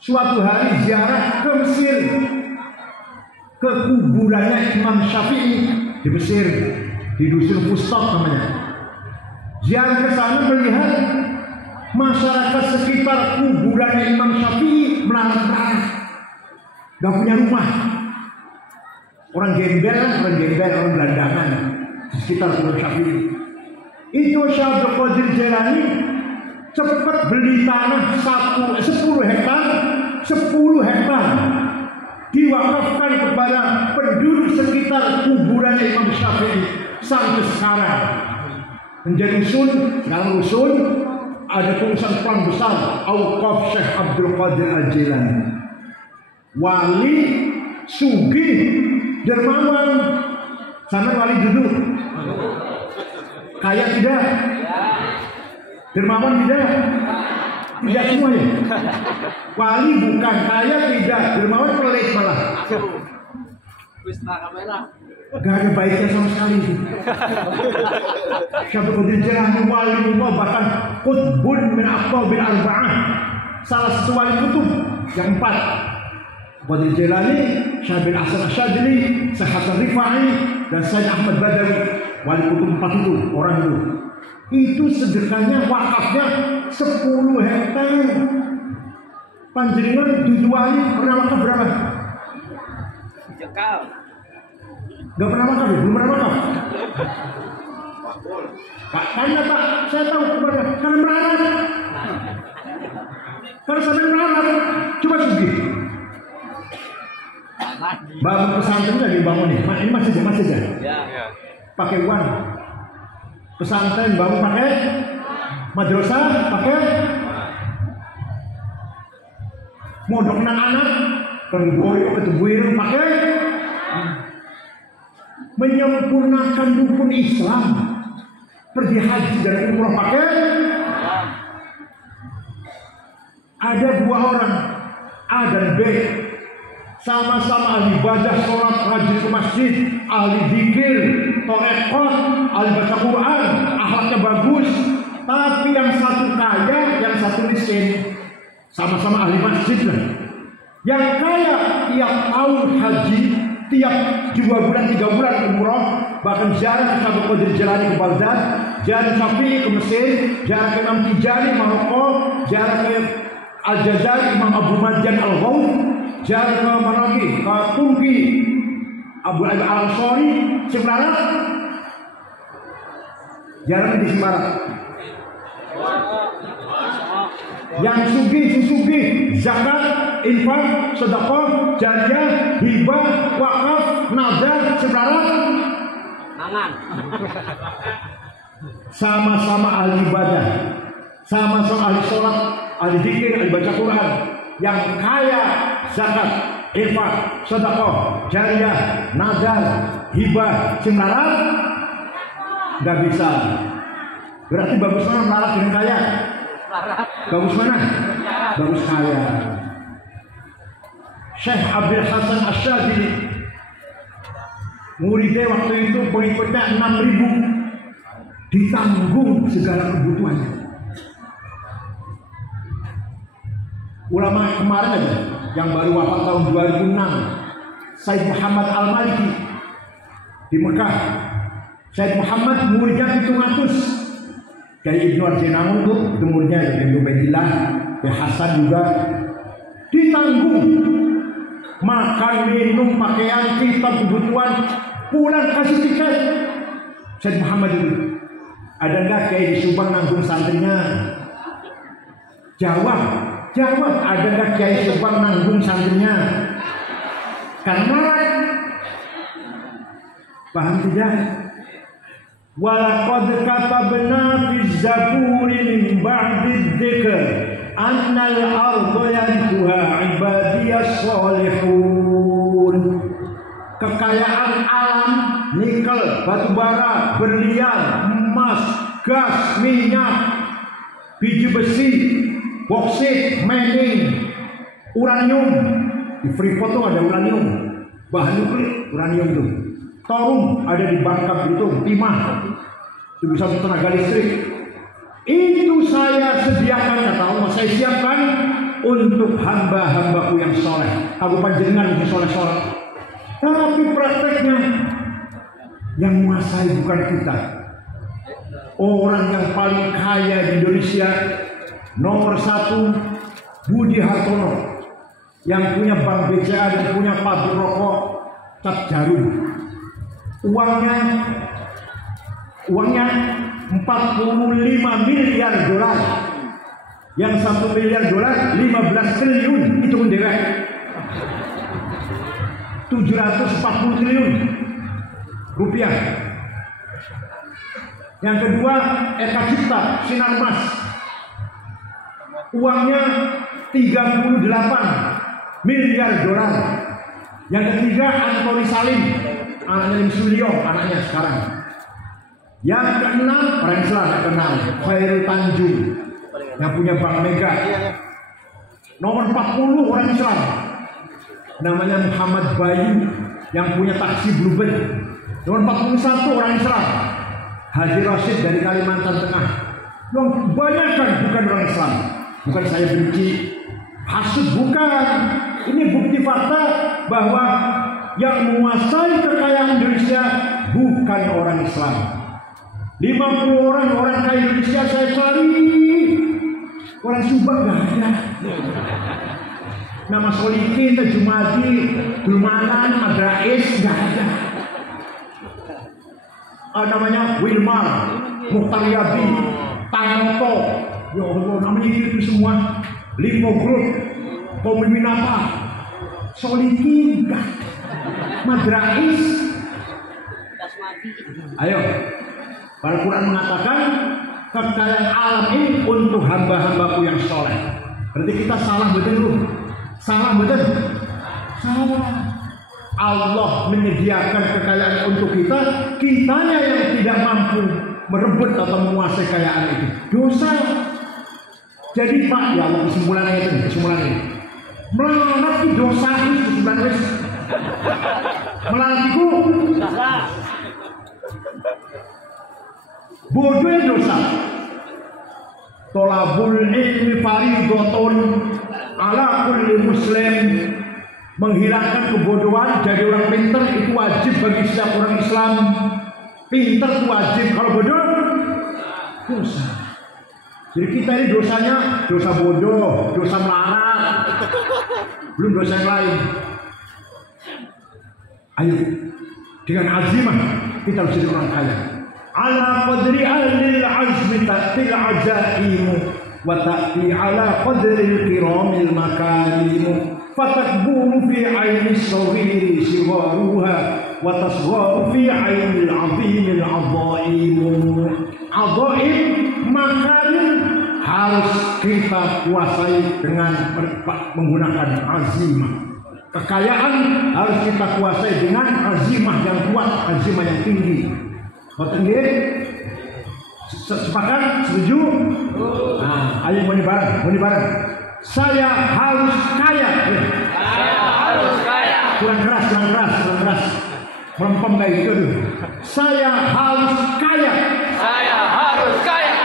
Suatu hari ziarah ke Mesir, ke kuburannya Imam Syafi'i di Mesir, di dusun Fustat namanya. Ziarah ke sana melihat masyarakat sekitar kuburannya Imam Syafi'i melarat-larat, gak punya rumah. Orang gembel, orang gelandangan di sekitar Imam Syafi'i. Itu Syekh Abdul Qadir Jailani cepat beli tanah 10 hektar diwakafkan kepada penduduk sekitar kuburan Imam Syafi'i sampai sekarang. Menjadi sekarang rusun, ada tulisan pelan besar Auqaf Syekh Abdul Qadir Al-Jailani. Wali sugih dermawan. Sama wali duduk. Kaya tidak? Dermawan tidak? Tidak semuanya. Wali bukan, kaya tidak, dermawan pelit malah. Gak ada baiknya sama sekali. Syabda Qadir Jailani wali Allah, bahkan qutbun min aqtabil arba'ah, salah satu wali kutub yang 4. Qadir Jailani, Syekh bin Hasan Asyadili, Syekh Hasan Rifai, dan Syekh Ahmad Badawi. Wali kutub 4 itu, orang itu. Itu sedekahnya, wakafnya 10 hektar. Panjenengan dijuali pernah wakaf berapa? Jekal. Gak pernah wakaf ya? Belum pernah wakaf? Pak, tanya Pak, saya tahu kemana? Karena melarat. Kalau sampai melarat, coba sugih. Bangun pesantren nggak dibangun nih? Ini masih ya? Ya. Pakai uang. Pesantren bangun pakai, madrasah pakai, mondok anak-anak, penggoyok ketubuhin pakai, menyempurnakan rukun Islam, pergi haji dan umrah pakai. Ada dua orang, A dan B, sama-sama ahli ibadah, sholat, rajin ke masjid, ahli zikir, torekot, ahli baca Quran, akhlaknya bagus. Tapi yang satu kaya, yang satu miskin. Sama-sama ahli masjid lah. Yang kaya tiap tahun haji, tiap 2 bulan, 3 bulan umroh, bahkan ziarah ke Abu Qadir Jilani ke Baghdad, ziarah Syafi'i ke Mesir, ziarah ke Imam Tijani Maroko, ziarah ke Aljazair Imam Abu Madjan Al-Ghaud, ziarah ke mana lagi? Ke Turki Abu Al-Ansari, Semarang, ziarah di Semarang. Yang sugih, zakat, infak, sedekah, jariyah, hibah, wakaf, nazar, sebarang. Tangan. Sama-sama ahli ibadah, sama-sama ahli sholat, ahli zikir, ahli baca Quran. Yang kaya zakat, infak, sedekah, jariyah, nazar, hibah, sebarang. Gak bisa. Berarti bagus mana melarat dengan kaya? Bagus mana? Bagus kaya. Syekh Abdul Hasan Asyadili, muridnya waktu itu pengikutnya 6.000, ditanggung segala kebutuhannya. Ulama kemarin aja yang baru wafat tahun 2006, Said Muhammad Al-Maliki di Mekah. Said Muhammad muridnya 700. Kayak Ibnu Arjinangun tuh umurnya Ibnu Baidillah, Hasan juga ditanggung, makan, minum, pakaian, kitab, kebutuhan, pulang kasih tiket. Said Muhammad itu ada nggak kayak di Subang nanggung santrinya? Jawab, ada nggak kayak di Subang nanggung santrinya? Karena paham tidak? Walaqad katabna fi zaburi min ba'di dzikr annal arda yarithuha ibadiyas salihun. Kekayaan alam, nikel, batu bara, berlian, emas, gas, minyak, biji besi, boksit, mining, uranium. Di Freeport tuh ada uranium, bahan nuklir, uranium tuh. Torum ada di Bangka Belitung, timah itu bisa tenaga listrik. Itu saya sediakan, kata Allah, saya siapkan untuk hamba-hambaku yang soleh. Aku panjenengan yang soleh-soleh. Tapi prakteknya yang menguasai bukan kita. Orang yang paling kaya di Indonesia nomor 1 Budi Hartono, yang punya bank BCA dan punya pabrik rokok Cap Jarum. Uangnya 45 miliar dolar. Yang 1 miliar dolar 15 triliun, itu menderek 740 triliun rupiah. Yang kedua Eka Cipta Sinarmas, uangnya 38 miliar dolar. Yang ketiga Antoni Salim, anaknya Lim Sulio, anaknya sekarang. Yang keenam orang Islam yang kenal, Khairul Tanjung yang punya Bank Mega. Nomor 40 orang Islam, namanya Muhammad Bayu yang punya taksi Bluebird. Nomor 41 orang Islam, Haji Rashid dari Kalimantan Tengah. Yang banyak kan bukan orang Islam. Bukan saya benci, hasud, bukan. Ini bukti fakta bahwa yang menguasai kekayaan Indonesia bukan orang Islam. 50 orang kaya Indonesia saya cari, orang Subang gak ada. Nama Solikin, Jumadi, Dulmanan, Madrais gak ada. Namanya Wilmar, Mukhtar Yabi, Tanto, ya Allah, namanya itu semua. Limpo Group, Komiminapa, Solikin gak ada. Madrais. Ayo, Al-Quran mengatakan kekayaan alam ini untuk hamba-hambaku yang soleh. Berarti kita salah betul. Salah betul. Salah. Allah menyediakan kekayaan untuk kita, kitanya yang tidak mampu merebut atau menguasai kekayaan itu. Dosa. Jadi Pak, ya Allah kesimpulannya itu, kesimpulannya. Melarat itu dosa itu kesimpulannya. Melarat itu dosa. Bodoh dosa. Tolabul ilmi fardhatun ala kulli muslim. Menghilangkan kebodohan jadi orang pintar itu wajib bagi setiap orang Islam. Pintar itu wajib, kalau bodoh dosa. Jadi kita ini dosanya dosa bodoh, dosa melarat, belum dosa yang lain. Ayo dengan azimah kita harus jadi orang kaya. Ala qadri ahlil azmi ta'til azaimu wa ta'ti ala qadri kiramil makarimu. Fatakburu fi aini sawiri siwaruha wa tasgharu fi aini al-azimil azaimu. Azaim makarim harus kita kuasai dengan menggunakan azimah. Kekayaan harus kita kuasai dengan azimah yang kuat, azimah yang tinggi. Sepakat? Setuju? Nah, ayo muni bareng. Saya harus kaya. Saya harus kaya. Kurang keras. Melempem kayak gitu. Saya harus kaya. Saya harus kaya.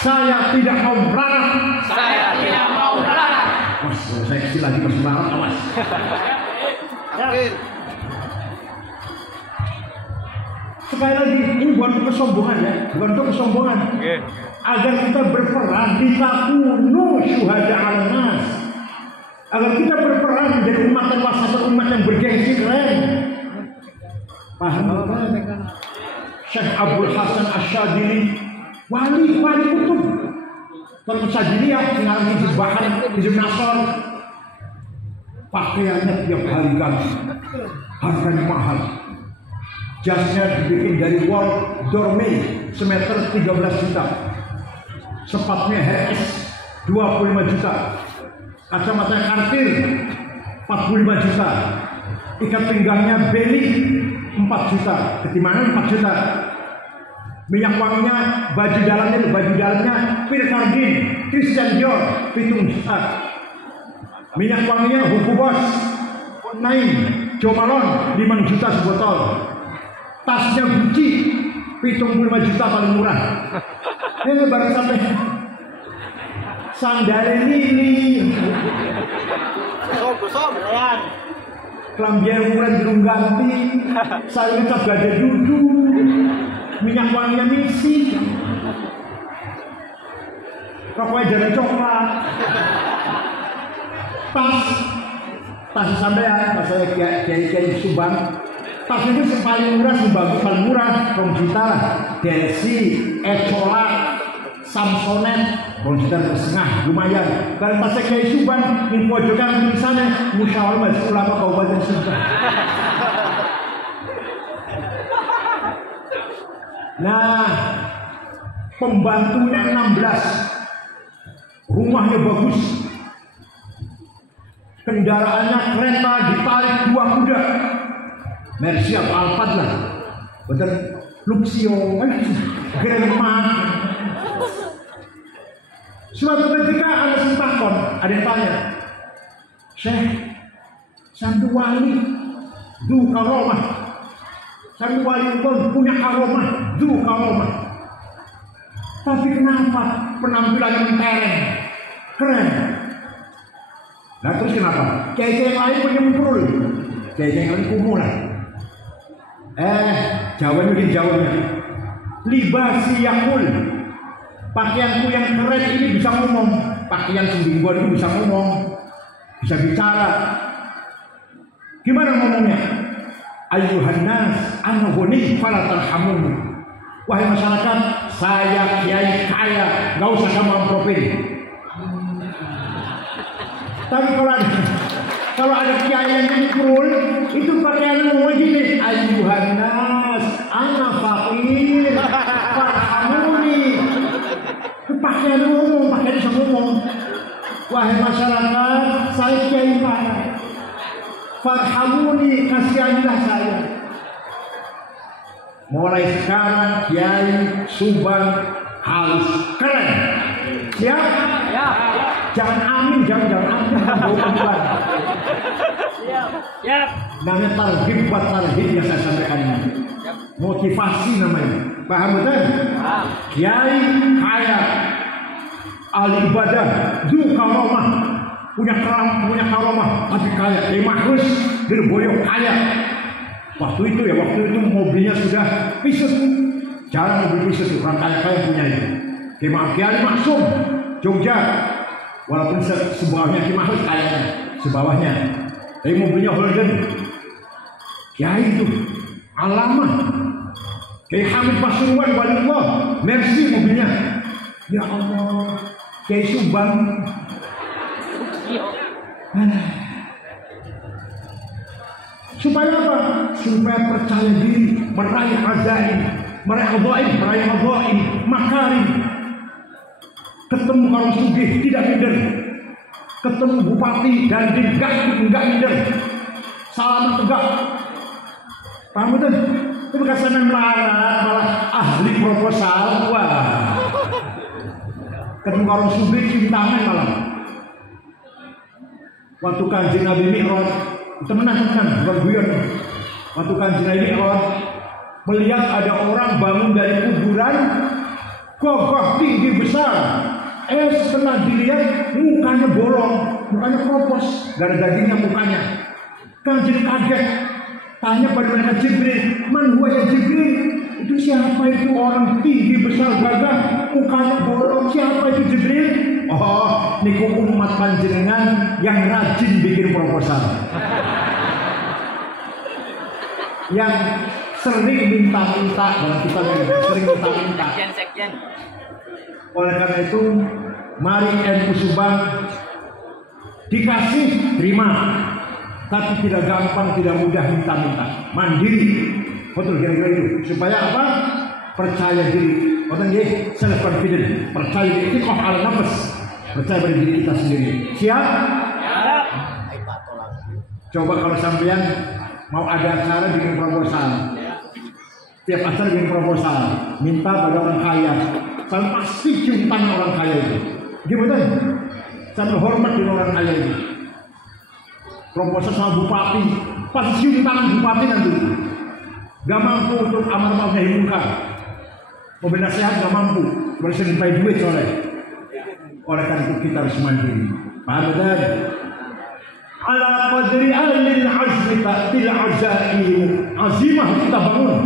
Saya tidak mau melarat. Saya tidak mau melarat. Mas, saya kecil lagi mas melarat, mas. Sekali lagi, ini bukan untuk kesombongan ya, bukan untuk kesombongan. Agar kita berperan di takunu syuhada al-nas. Agar kita berperan menjadi umat dan wasatun, umat yang bergengsi keren. Paham kan? Syekh Abdul Hasan Asyadili, wali kutub. Kalau Asyadili ya, mengalami jebakan hizib nasor. Pakaiannya tiap hari ganti, harganya mahal. Jasnya dibikin dari wol dorme semeter 13 juta. Sepatunya HS 25 juta. Kacamata Cartier 45 juta. Ikat pinggangnya Belly 4 juta. Ketimbang 4 juta. Minyak wanginya baju dalamnya Pierre Cardin, Christian Dior 7 juta. Minyak wanginya Hugo Boss, Naim, Jo Malone 5 juta sebotol. Tasnya Gucci 75 juta paling murah. Ini baru sampai sandalnya ini. Sob, lihat. Kelambian ukuran jerung ganti, sayurnya cap gada dudu, minyak wanginya misi, rokoknya jadi coklat. Tas sampean, pas saya kiai Subang. Tas itu paling murah, paling murah, 2 juta lah. Delsi, Ecola, Samsonet, 2 juta setengah, lumayan. Kalau pas saya kiai Subang, di pojokan tulisannya Musyawarah Majelis Ulama Kabupaten Subang. Nah, pembantunya 16, rumahnya bagus, kendaraannya kereta ditarik 2 kuda. Mercy atau Alphard lah, betul Luxio, Grandma. Suatu ketika ada sempakon, ada yang tanya, Syekh, santu wali, du karomah, santu wali pun punya karomah, du karomah. Tapi kenapa penampilannya mentereng, keren? Nah terus kenapa? Kiai-kiai yang lain penyemprul, kiai-kiai yang lain kumuh lah. Jawabnya libasi yakul, pakaianku yang keren ini bisa ngomong, pakaian sembingguan itu bisa ngomong, bisa bicara. Gimana ngomongnya? Ayyuhan nas ana ghani fala tarhamun. Wahai masyarakat, saya kiai kaya, enggak usah kamu amplopin. Tapi kalau ada kiai yang nyemprul, itu pakaian ngomong gini, ayyuhan nas ana faqir pakaian umum, pakaian bisa ngomong. Wahai masyarakat, saya Kiai Parang. Farhamuni, kasihanilah saya. Mulai sekarang Kiai Subang harus keren. Siap? Ya. Jangan amin, jangan amin. Siap. Namanya tarhib buat tarhib yang saya sampaikan ini. Motivasi namanya. Paham betul? Kiai kaya, ahli ibadah, karomah, punya karomah, tapi kaya. Kiai Mahrus Dirboyo kaya. Waktu itu mobilnya sudah pisut. Jarang mobil pisut, orang kaya punya itu. Kiai Maksum Jogja, walaupun sebawahnya Kiai Mahrus kayaknya, sebawahnya. Tapi mobilnya Holden. Kiai itu Alamah. Kiai Hamid Pasuruan Waliullah, Mercy mobilnya. Ya Allah, Kiai Subang. Supaya apa? Supaya percaya diri, meraih azaim, meraih adhaim, makarim. Ketemu orang sugih tidak minder. Ketemu bupati dan enggak minder. Salam tegak. Paham betul? Itu bukan senang malah ahli proposal. Wah. Ketemu orang sugih cintangan malah. Waktu Kanjeng Nabi Mi'raj, temenan berguyon. Waktu Kanjeng Nabi Mi'raj melihat ada orang bangun dari kuburan, kokoh tinggi besar. Setelah dilihat mukanya bolong, mukanya kropos, gak ada dagingnya mukanya. Kanjeng kaget, tanya pada malaikat Jibril, man huwa ya Jibril? Itu siapa itu orang tinggi besar gagah, mukanya bolong? Siapa itu Jibril? Oh, niku umat panjenengan yang rajin bikin proposal. Yang sering minta-minta dalam kita sering minta-minta. Sekjen. Oleh karena itu, mari NU Subang dikasih terima, tapi tidak gampang, tidak mudah minta-minta, mandiri, betul kira-kira itu. Supaya apa? Percaya diri, orang ini self confident, percaya diri, iqah al nafs, percaya pada diri kita sendiri. Siap? Siap. Coba kalau sampean mau ada acara bikin proposal, tiap acara bikin proposal, minta pada orang kaya. Saya pasti cium tangan orang kaya itu. Gimana? Saya hormat dengan orang kaya itu. Proposal sama bupati, pasti cium tangan bupati nanti. Gak mampu untuk amar ma'ruf nahi munkar. Mobil nasihat gak mampu. Boleh senilai duit soalnya. Oleh karena itu kita harus mandiri. Paham betul? Ala qadri alil azmi ta'til azaim. Azimah kita bangun.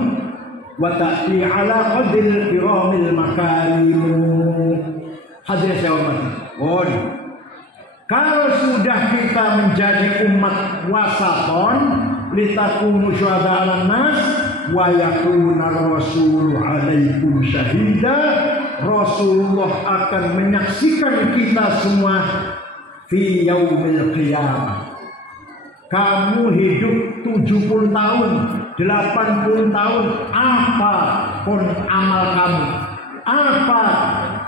Wa ta'ti ala qadril kiramil makarim. Hadirin saya hormati. Kalau sudah kita menjadi umat wasaton, litakunu syuhada 'alan nas wa yakuna rasul 'alaikum syahida, Rasulullah akan menyaksikan kita semua fi yaumil qiyamah. Kamu hidup 70 tahun, 80 tahun, apapun amal kamu, apa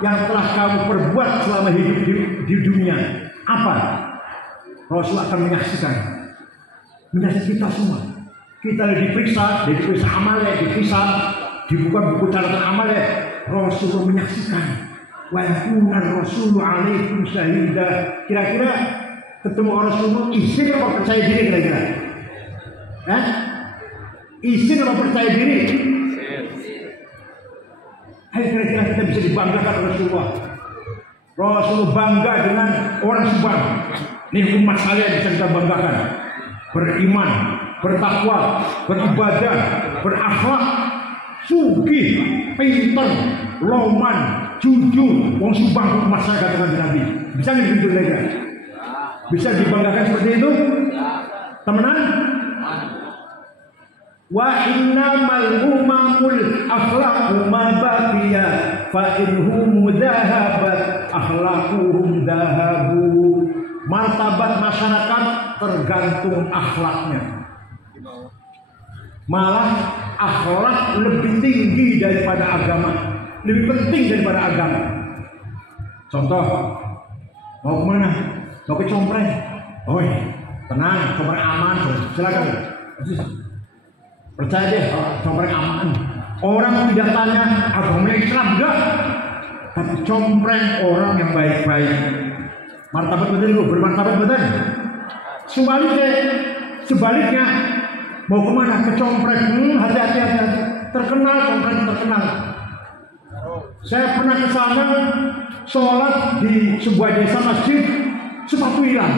yang telah kamu perbuat selama hidup di dunia, apa? Rasul akan menyaksikan kita semua. Kita diperiksa amalnya, dibuka buku catatan amalnya. Rasulullah menyaksikan. Wa yakuna rasulu 'alaikum syahida. Kira-kira ketemu Rasulullah izin apa percaya diri kira-kira? Izin apa percaya diri? Ayo kira-kira kita bisa dibanggakan Rasulullah. Rasulullah bangga dengan orang Subang. Ini umat saya bisa kita banggakan. Beriman, bertakwa, beribadah, berakhlak, sugih, pintar, loman, jujur. Wong Subang umat saya katakan Nabi. Bisa nggak begitu kira-kira? Bisa dibanggakan seperti itu? Temenan? Wa innamal umamul akhlaqu ma baqiya fa inhum dhahabat akhlaquhum dhahabu. Martabat masyarakat tergantung akhlaknya. Malah akhlak lebih tinggi daripada agama, lebih penting daripada agama. Contoh, mau kemana? Mau ke Compreng. Oh tenang, Compreng aman, silakan. Percaya deh, Compreng aman. Orang tidak tanya agama Islam enggak, tapi Compreng orang yang baik-baik. Martabat betul lu, bermartabat betul. Sebaliknya, mau kemana? Ke Compreng. Hati-hati. Terkenal Compreng, terkenal. Saya pernah ke sana sholat di sebuah desa masjid, sepatu hilang.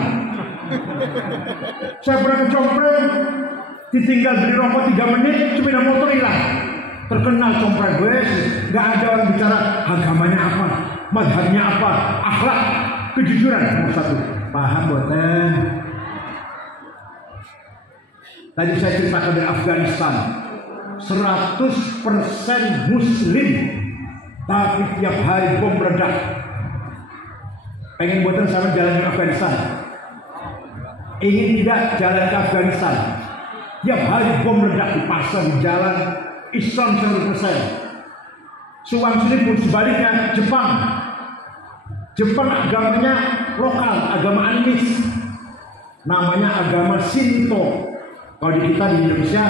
Saya pernah ke Compreng, ditinggal beli rokok 3 menit, sepeda motor hilang. Terkenal Compreng, nggak ada orang bicara agamanya apa, madhabnya apa, akhlak, kejujuran nomor 1. Paham boten? Tadi saya ceritakan dari Afghanistan, 100% Muslim, tapi tiap hari bom meledak. Pengen boten sama jalan ke Afghanistan? Ingin tidak jalan ke Afghanistan? Tiap hari bom meledak di pasar, di jalan. Islam 100%. Suang sini pun sebaliknya Jepang agamanya lokal, agama animis, namanya agama Shinto. Kalau di kita di Indonesia,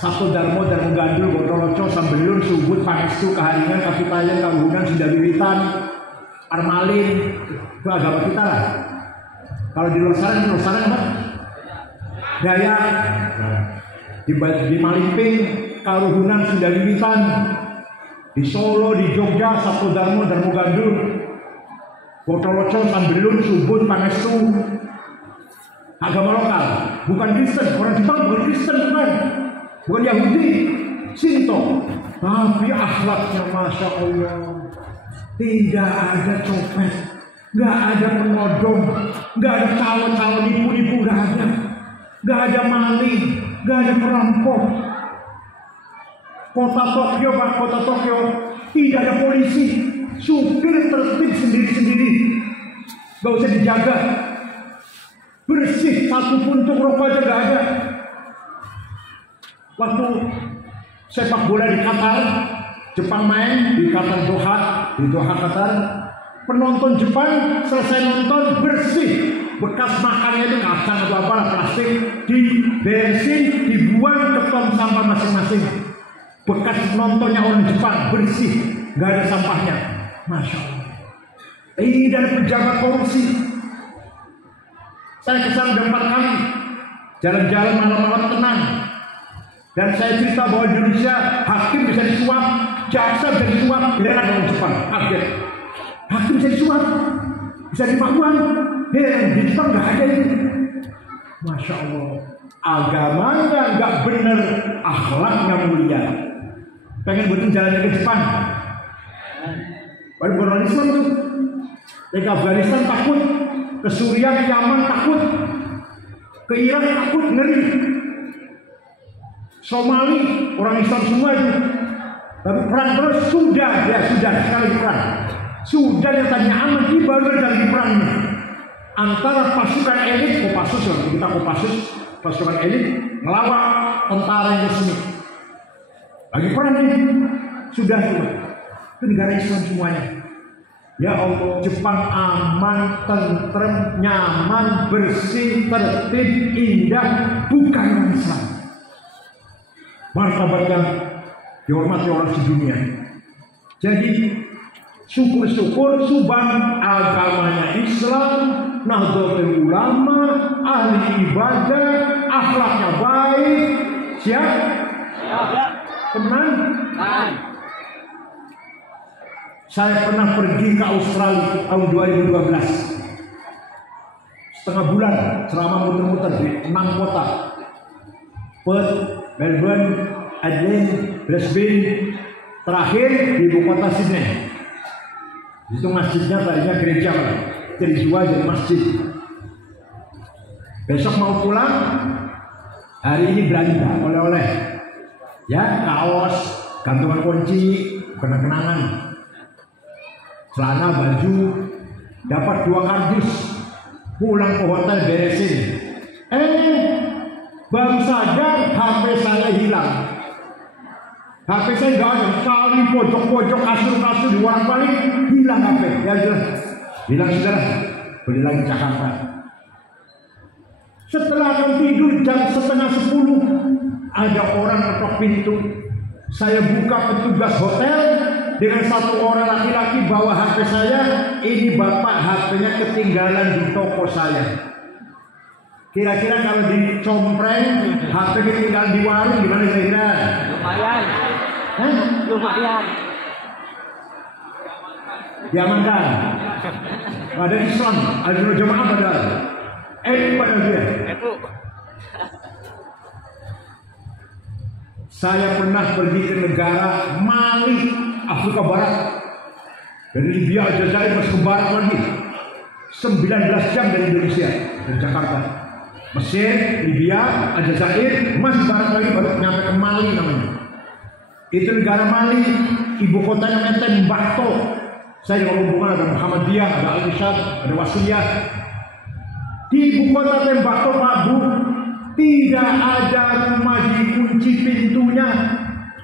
Sabtu Darmo, Darmo Gandul, Gotoloco, Sambelun, Subut, Pangestu, Kaharingan, Kapitayan, Kabuhunan, Sindawiwitan, Armalin, itu agama kita lah. Kalau di luar sana apa? Dayak, di Malimping, Karuhunan, Sindawiwitan, di Solo, di Jogja, Sabtu Darmo, Darmo Gandul, Gotoloco, Sambelun, Subut, Pangestu, agama lokal, bukan Kristen. Orang Jepang bukan Kristen, bukan Yahudi, Shinto. Tapi akhlaknya Masya Allah, tidak ada copet, nggak ada penodong, nggak ada calon nipu-nipu, nggak ada maling, nggak ada perampok. Kota Tokyo tidak ada polisi, supir tertib sendiri-sendiri, nggak usah dijaga. Bersih, satu puntung rokok aja gak ada. Waktu sepak bola di Qatar, Jepang main di Qatar Doha, di Doha Qatar, penonton Jepang selesai nonton bersih, bekas makannya itu kacang atau apalah plastik, diberesin, dibuang ke tong sampah masing-masing. Bekas nontonnya orang Jepang bersih, gak ada sampahnya. Masya Allah. Ini dari pejabat korupsi. Saya kesana 4 kali, jalan-jalan malam-malam tenang. Dan saya cerita bahwa di Indonesia hakim bisa disuap, jaksa bisa disuap, heran orang Jepang, kaget. Hakim bisa disuap, bisa dimakuan, heran di Jepang nggak ada itu. Masya Allah, agamanya nggak bener, akhlaknya mulia. Pengen buatin jalannya ke Jepang, baru orang Islam tuh, ke Afghanistan takut. Ke Suriah, ke Yaman takut, ke Irak takut, ngeri. Somali orang Islam semua itu, tapi perang terus sudah sekali perang. Sudah yang tadinya aman, ini baru lagi perang antara pasukan elit, pasukan elit melawan tentara yang resmi. Lagi perang ini, sudah itu negara Islam semuanya. Ya Allah, Jepang aman, tentrem, nyaman, bersih, tertib, indah, bukan orang Islam. Martabatnya dihormati orang sedunia. Jadi syukur-syukur Subang agamanya Islam, Nahdlatul Ulama, ahli ibadah, akhlaknya baik. Siap? Tenang? Saya pernah pergi ke Australia tahun 2012. Setengah bulan selama muter-muter di 6 kota. Perth, Melbourne, Adelaide, Brisbane, terakhir di ibu kota Sydney. Itu masjidnya tadinya gereja, jadi jual jadi masjid. Besok mau pulang, hari ini belanja oleh-oleh. Ya, kaos, gantungan kunci, kenang-kenangan. Celana, baju, dapat 2 kardus, pulang ke hotel beresin. Baru saja HP saya hilang. HP saya nggak ada, kali pojok-pojok kasur-kasur di balik hilang HP. Ya jelas, Bilang saudara, balik lagi Jakarta. Setelah akan tidur jam 9:30, ada orang ketok pintu. Saya buka, petugas hotel dengan satu orang laki-laki bawa HP saya. Ini bapak, HP-nya ketinggalan di toko saya. Kira-kira kalau dicompreng, HP ketinggalan di warung gimana kira-kira? Lumayan. Hah? Lumayan. Diamankan. Ada Islam, ada jemaah padahal. Pada dia. Saya pernah pergi ke negara Mali, Afrika Barat. Dari Libya, Aljazair, masuk ke barat lagi. 19 jam dari Indonesia, dari Jakarta. Mesir, Libya, Aljazair, masih barat lagi baru nyampe ke Mali namanya. Itu negara Mali, ibu kotanya Tembakto. Saya kalau hubungan ada Muhammadiyah, ada Al-Isyad, ada Wasliyah. Di ibu kota Tembakto, Pak Bu, tidak ada rumah dikunci pintunya,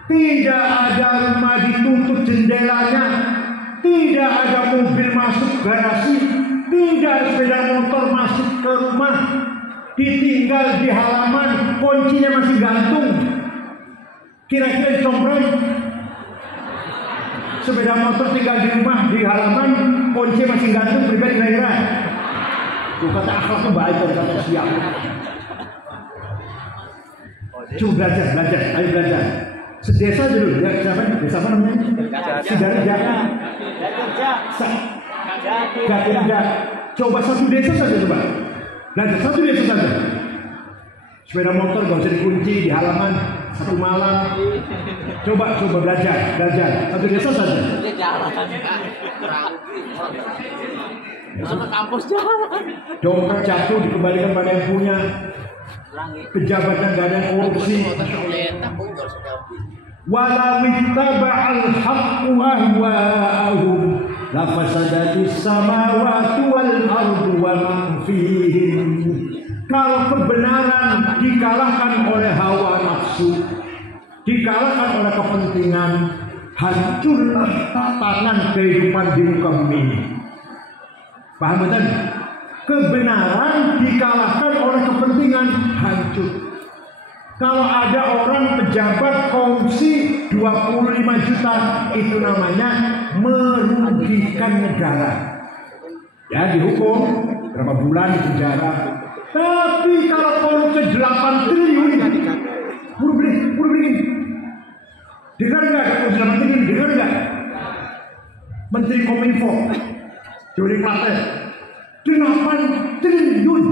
tidak ada rumah ditutup jendelanya, tidak ada mobil masuk garasi, tidak ada sepeda motor masuk ke rumah, ditinggal di halaman, kuncinya masih gantung. Kira-kira dicompreng. Sepeda motor tinggal di rumah, di halaman, kunci masih gantung, pribadi kira-kira. Tuh kata akhlaknya baik, kata siap. Coba belajar, ayo belajar. Sedesa dulu, ya, siapa? Desa apa namanya? Sidarja. Jatirja. Coba satu desa saja coba. Belajar satu desa saja. Sepeda motor gak usah dikunci di halaman satu malam. Coba belajar. Satu desa saja. Sama kampus jalan. Dompet jatuh dikembalikan pada yang punya. Pejabat yang gak ada korupsi. Walau ittaba'al haqqu ahwa'ahum lafasadatis samawati wal ardu wa man fihim. Kalau kebenaran dikalahkan oleh hawa nafsu, dikalahkan oleh kepentingan, hancurlah tatanan kehidupan di muka bumi ini. Paham betul? Kebenaran dikalahkan oleh kepentingan, hancur. Kalau ada orang pejabat korupsi 25 juta, itu namanya merugikan negara. Ya dihukum berapa bulan di penjara. Tapi kalau korupsi 8 triliun, buru beli. Dengar nggak? 8 triliun, dengar nggak? Menteri Kominfo, Joni Plate, 8 triliun.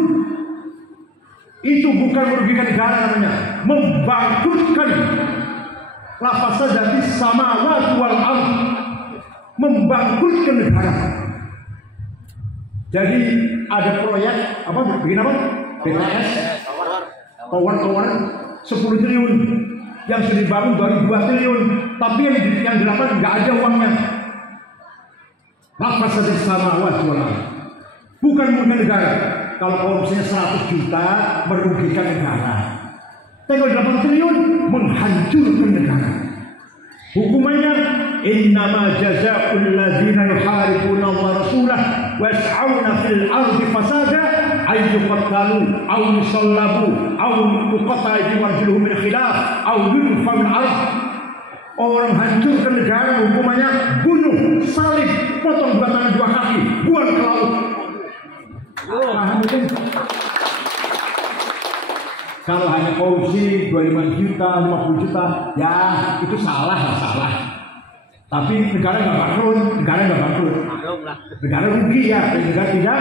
Itu bukan merugikan negara namanya, membangkrutkan. Lafaznya samawati wal ardh, membangkrutkan negara. Jadi ada proyek apa? Bikin apa? BTS, tower 10 triliun, yang sudah dibangun baru 2 triliun, tapi yang dilakukan nggak ada uangnya. Lafaznya samawati wal ardh, bukan merugikan negara. Kalau korupsinya 100 juta merugikan negara. Tapi 8 triliun menghancurkan negara. Hukumannya innama jazaa'ul ladzina yuharibuna Allah rasulah wa yas'auna fil ardi fasada ay yuqtalu aw yusallabu aw tuqatta aydihim min khilaf aw yunfaw min ardh. Orang hancurkan negara hukumannya bunuh, salib, potong 2 tangan 2 kaki, buang ke laut. Paham itu? Kalau hanya korupsi 25 juta, 50 juta, ya itu salah. Tapi negara nggak bangkrut. Negara rugi ya, negara tidak.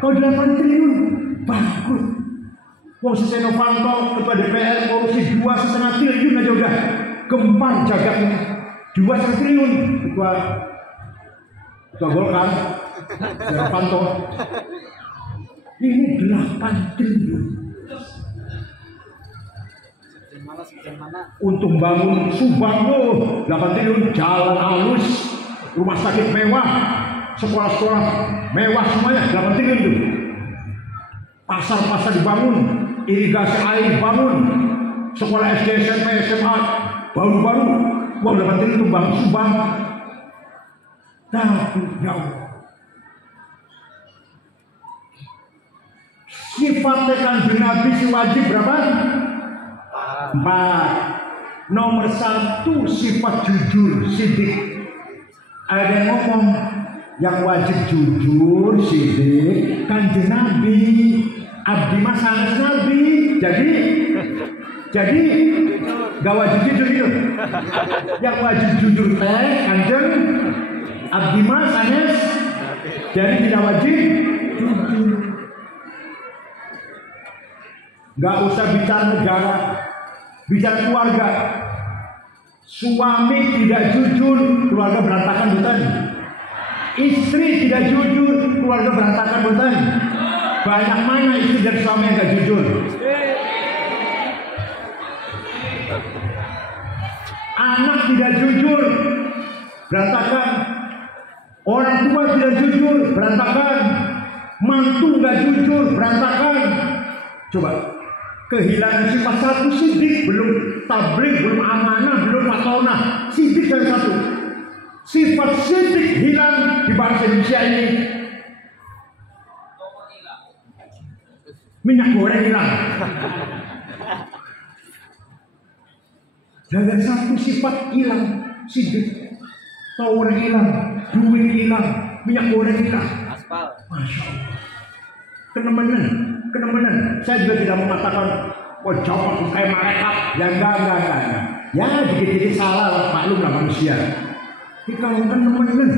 Kalau 8 triliun bangkrut. Posisi Novanto ketua DPR korupsi 2,5 triliun aja udah gempar jagatnya. 2,5 triliun ketua Golkar, Novanto. Ini 8 triliun. Untuk bangun Subang 8 triliun, jalan halus, rumah sakit mewah, sekolah-sekolah mewah semuanya 8 triliun itu. Pasar-pasar dibangun, irigasi air bangun, sekolah SD, SMP, SMA baru-baru, uang 8 triliun itu bangun Subang. Tapi ya Allah, Sifatnya Kanjeng Nabi si wajib berapa? 4. Nomor 1 sifat jujur, sidik. Ada yang ngomong yang wajib jujur, sidik, Kanjeng Nabi, abdi mas sanes Nabi. Jadi gak wajib jujur gitu. Yang wajib jujur teh Kanjeng abdi mas sanes. Jadi tidak wajib jujur. Gak usah bicara negara, bicara keluarga. Suami tidak jujur, keluarga berantakan betul. Istri tidak jujur, keluarga berantakan betul. Banyak mana istri dan suami yang gak jujur? Anak tidak jujur, berantakan. Orang tua tidak jujur, berantakan. Mantu gak jujur, berantakan. Coba, kehilangan sifat 1 sidik, belum tabligh, belum amanah, belum fatonah. Sidik yang 1. Sifat sidik hilang di bangsa Indonesia ini. Minyak goreng hilang. Jangan 1 sifat hilang, sidik. Tower hilang, duit hilang, minyak goreng hilang. Aspal. Masya Allah. Kenemenan. Saya juga tidak mengatakan jawab kayak mereka. Ya enggak. Ya dikit-dikit salah lah, maklum lah manusia. Tapi kalau kenemenan,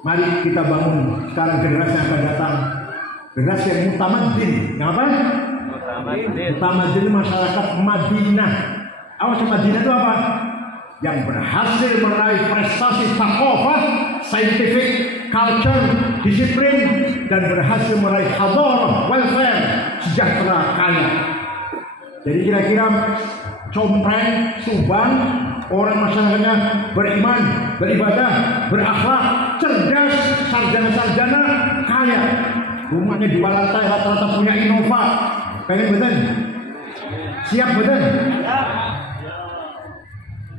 mari kita bangun sekarang generasi yang akan datang. Generasi yang mutamadin. Kenapa? Mutamadin masyarakat Madinah. Awas Madinah itu apa? Yang berhasil meraih prestasi thaqafah, scientific, culture, disiplin, dan berhasil meraih hadarah, welfare, sejahtera, kaya. Jadi kira-kira Compreng, Subang, orang masyarakatnya beriman, beribadah, berakhlak, cerdas, sarjana-sarjana, kaya. Rumahnya 2 lantai, rata-rata punya Innova. Pengen betul? Siap betul?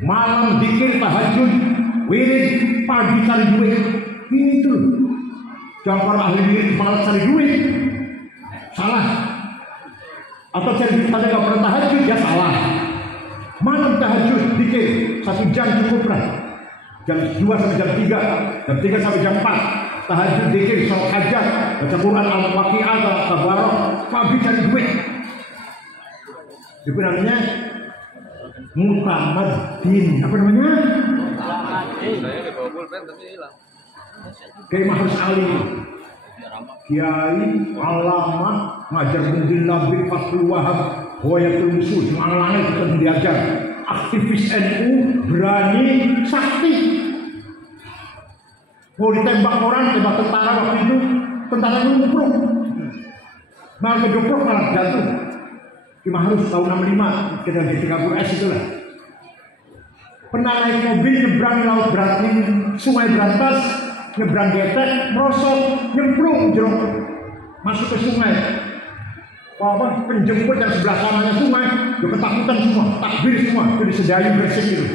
Malam zikir, tahajud, wirid, pagi cari duit. Itu. Jangan kalau ahli wirid malah cari duit. Salah. Atau cari duit saja gak pernah tahajud, ya salah. Malam tahajud, zikir 1 jam cukup lah. Jam 2 sampai jam 3, jam 3 sampai jam 4. Tahajud, zikir, salat hajat, baca Quran, al-waqi'ah, tabarok, pagi cari duit. Itu namanya mutamadin. Apa namanya? Saya dibawa pulpen tapi hilang. Kiai Mahrus Ali, Kiai Alama, ngajar Bundil Nabi Fathul Wahab, Hoyatul Musuh, langit kita diajar. Aktivis NU, berani, sakti. Mau ditembak orang, tembak tentara waktu itu, tentara lumpuh. Malah kejoprok, malah jatuh. Kiai Mahrus tahun 65, kita di 30S itulah. Pernah naik mobil nyebrang laut Berantas, Sungai Berantas, nyebrang getek, merosot, nyemplung jeruk, masuk ke sungai. Penjemput yang sebelah kanannya sungai, udah ketakutan semua, takbir semua, itu disediain bersih itu.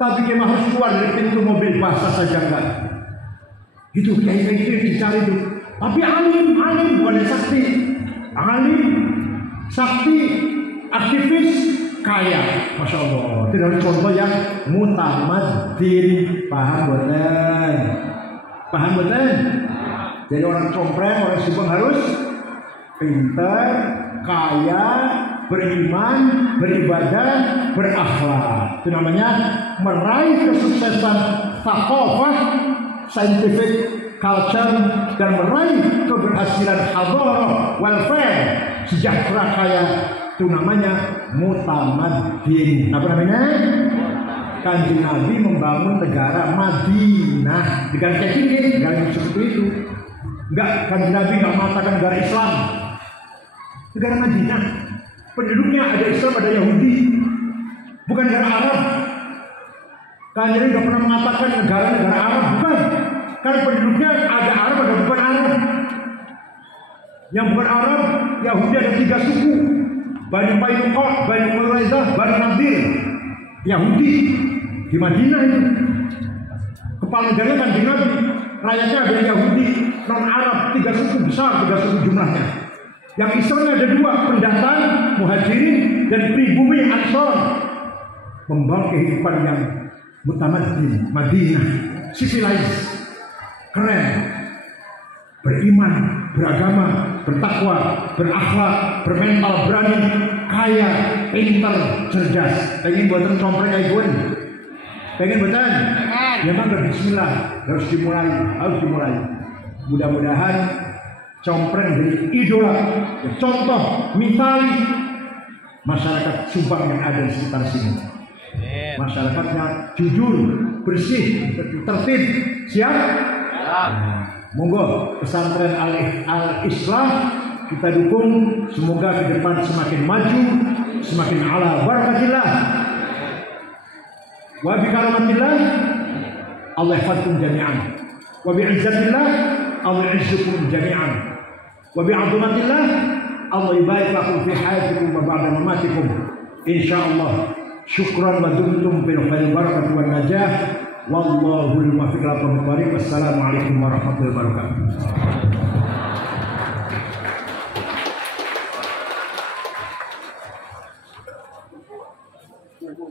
Tapi Kiai Mahrus keluar dari pintu mobil, basah saja enggak. Gitu, kiai itu dicari itu. Tapi alim, bukan sakti. Alim, sakti, aktivis, kaya. Masya Allah. Itu dari contoh yang mutamadin. Paham betul? Paham betul? Jadi orang Compreng, orang Subang harus pintar, kaya, beriman, beribadah, berakhlak. Itu namanya meraih kesuksesan thaqafah, scientific, culture, dan meraih keberhasilan hadarah, welfare, sejahtera, kaya. Itu namanya mutamadin. Apa namanya? Kanjeng Nabi membangun negara Madinah. Negara kayak gini, negara yang seperti itu. Enggak, Kanjeng Nabi enggak mengatakan negara Islam. Negara Madinah. Penduduknya ada Islam, ada Yahudi. Bukan negara Arab. Kanjeng Nabi enggak pernah mengatakan negara-negara Arab, bukan. Karena penduduknya ada Arab, ada bukan Arab. Yang bukan Arab, Yahudi ada 3 suku. Bani Qainuqa, Bani Quraidah, Bani Nadir. Yahudi di Madinah itu. Kepala negaranya Kanjeng Nabi. rakyatnya ada Yahudi, non Arab, 3 suku besar, 3 suku jumlahnya. Yang Islamnya ada 2, pendatang, muhajirin dan pribumi Ansor. Membawa kehidupan yang mutamaddin, Madinah, civilized, keren, beriman, beragama, bertakwa, berakhlak, bermental berani, kaya, pintar, cerdas. Pengen buatan compreng kayak gue? Pengen buatan? Ya maka bismillah, harus dimulai. Mudah-mudahan compreng jadi idola, contoh, misali masyarakat Subang yang ada di sekitar sini. Masyarakatnya jujur, bersih, tertib, siap? Monggo pesantren Al-Islah kita dukung, semoga ke depan semakin maju, semakin ala barakatillah wa bi karamatillah Allah yahfadkum jami'an wa bi izzatillah Allah ya'izzukum jami'an wa bi 'azamatillah Allah yubarik lakum fi hayatikum wa ba'da mamatikum insyaallah. Syukran wa dumtum bil khair barakatuh wan najah wallahu al-muwaffiq ila aqwamit thariq. Wassalamualaikum warahmatullahi wabarakatuh.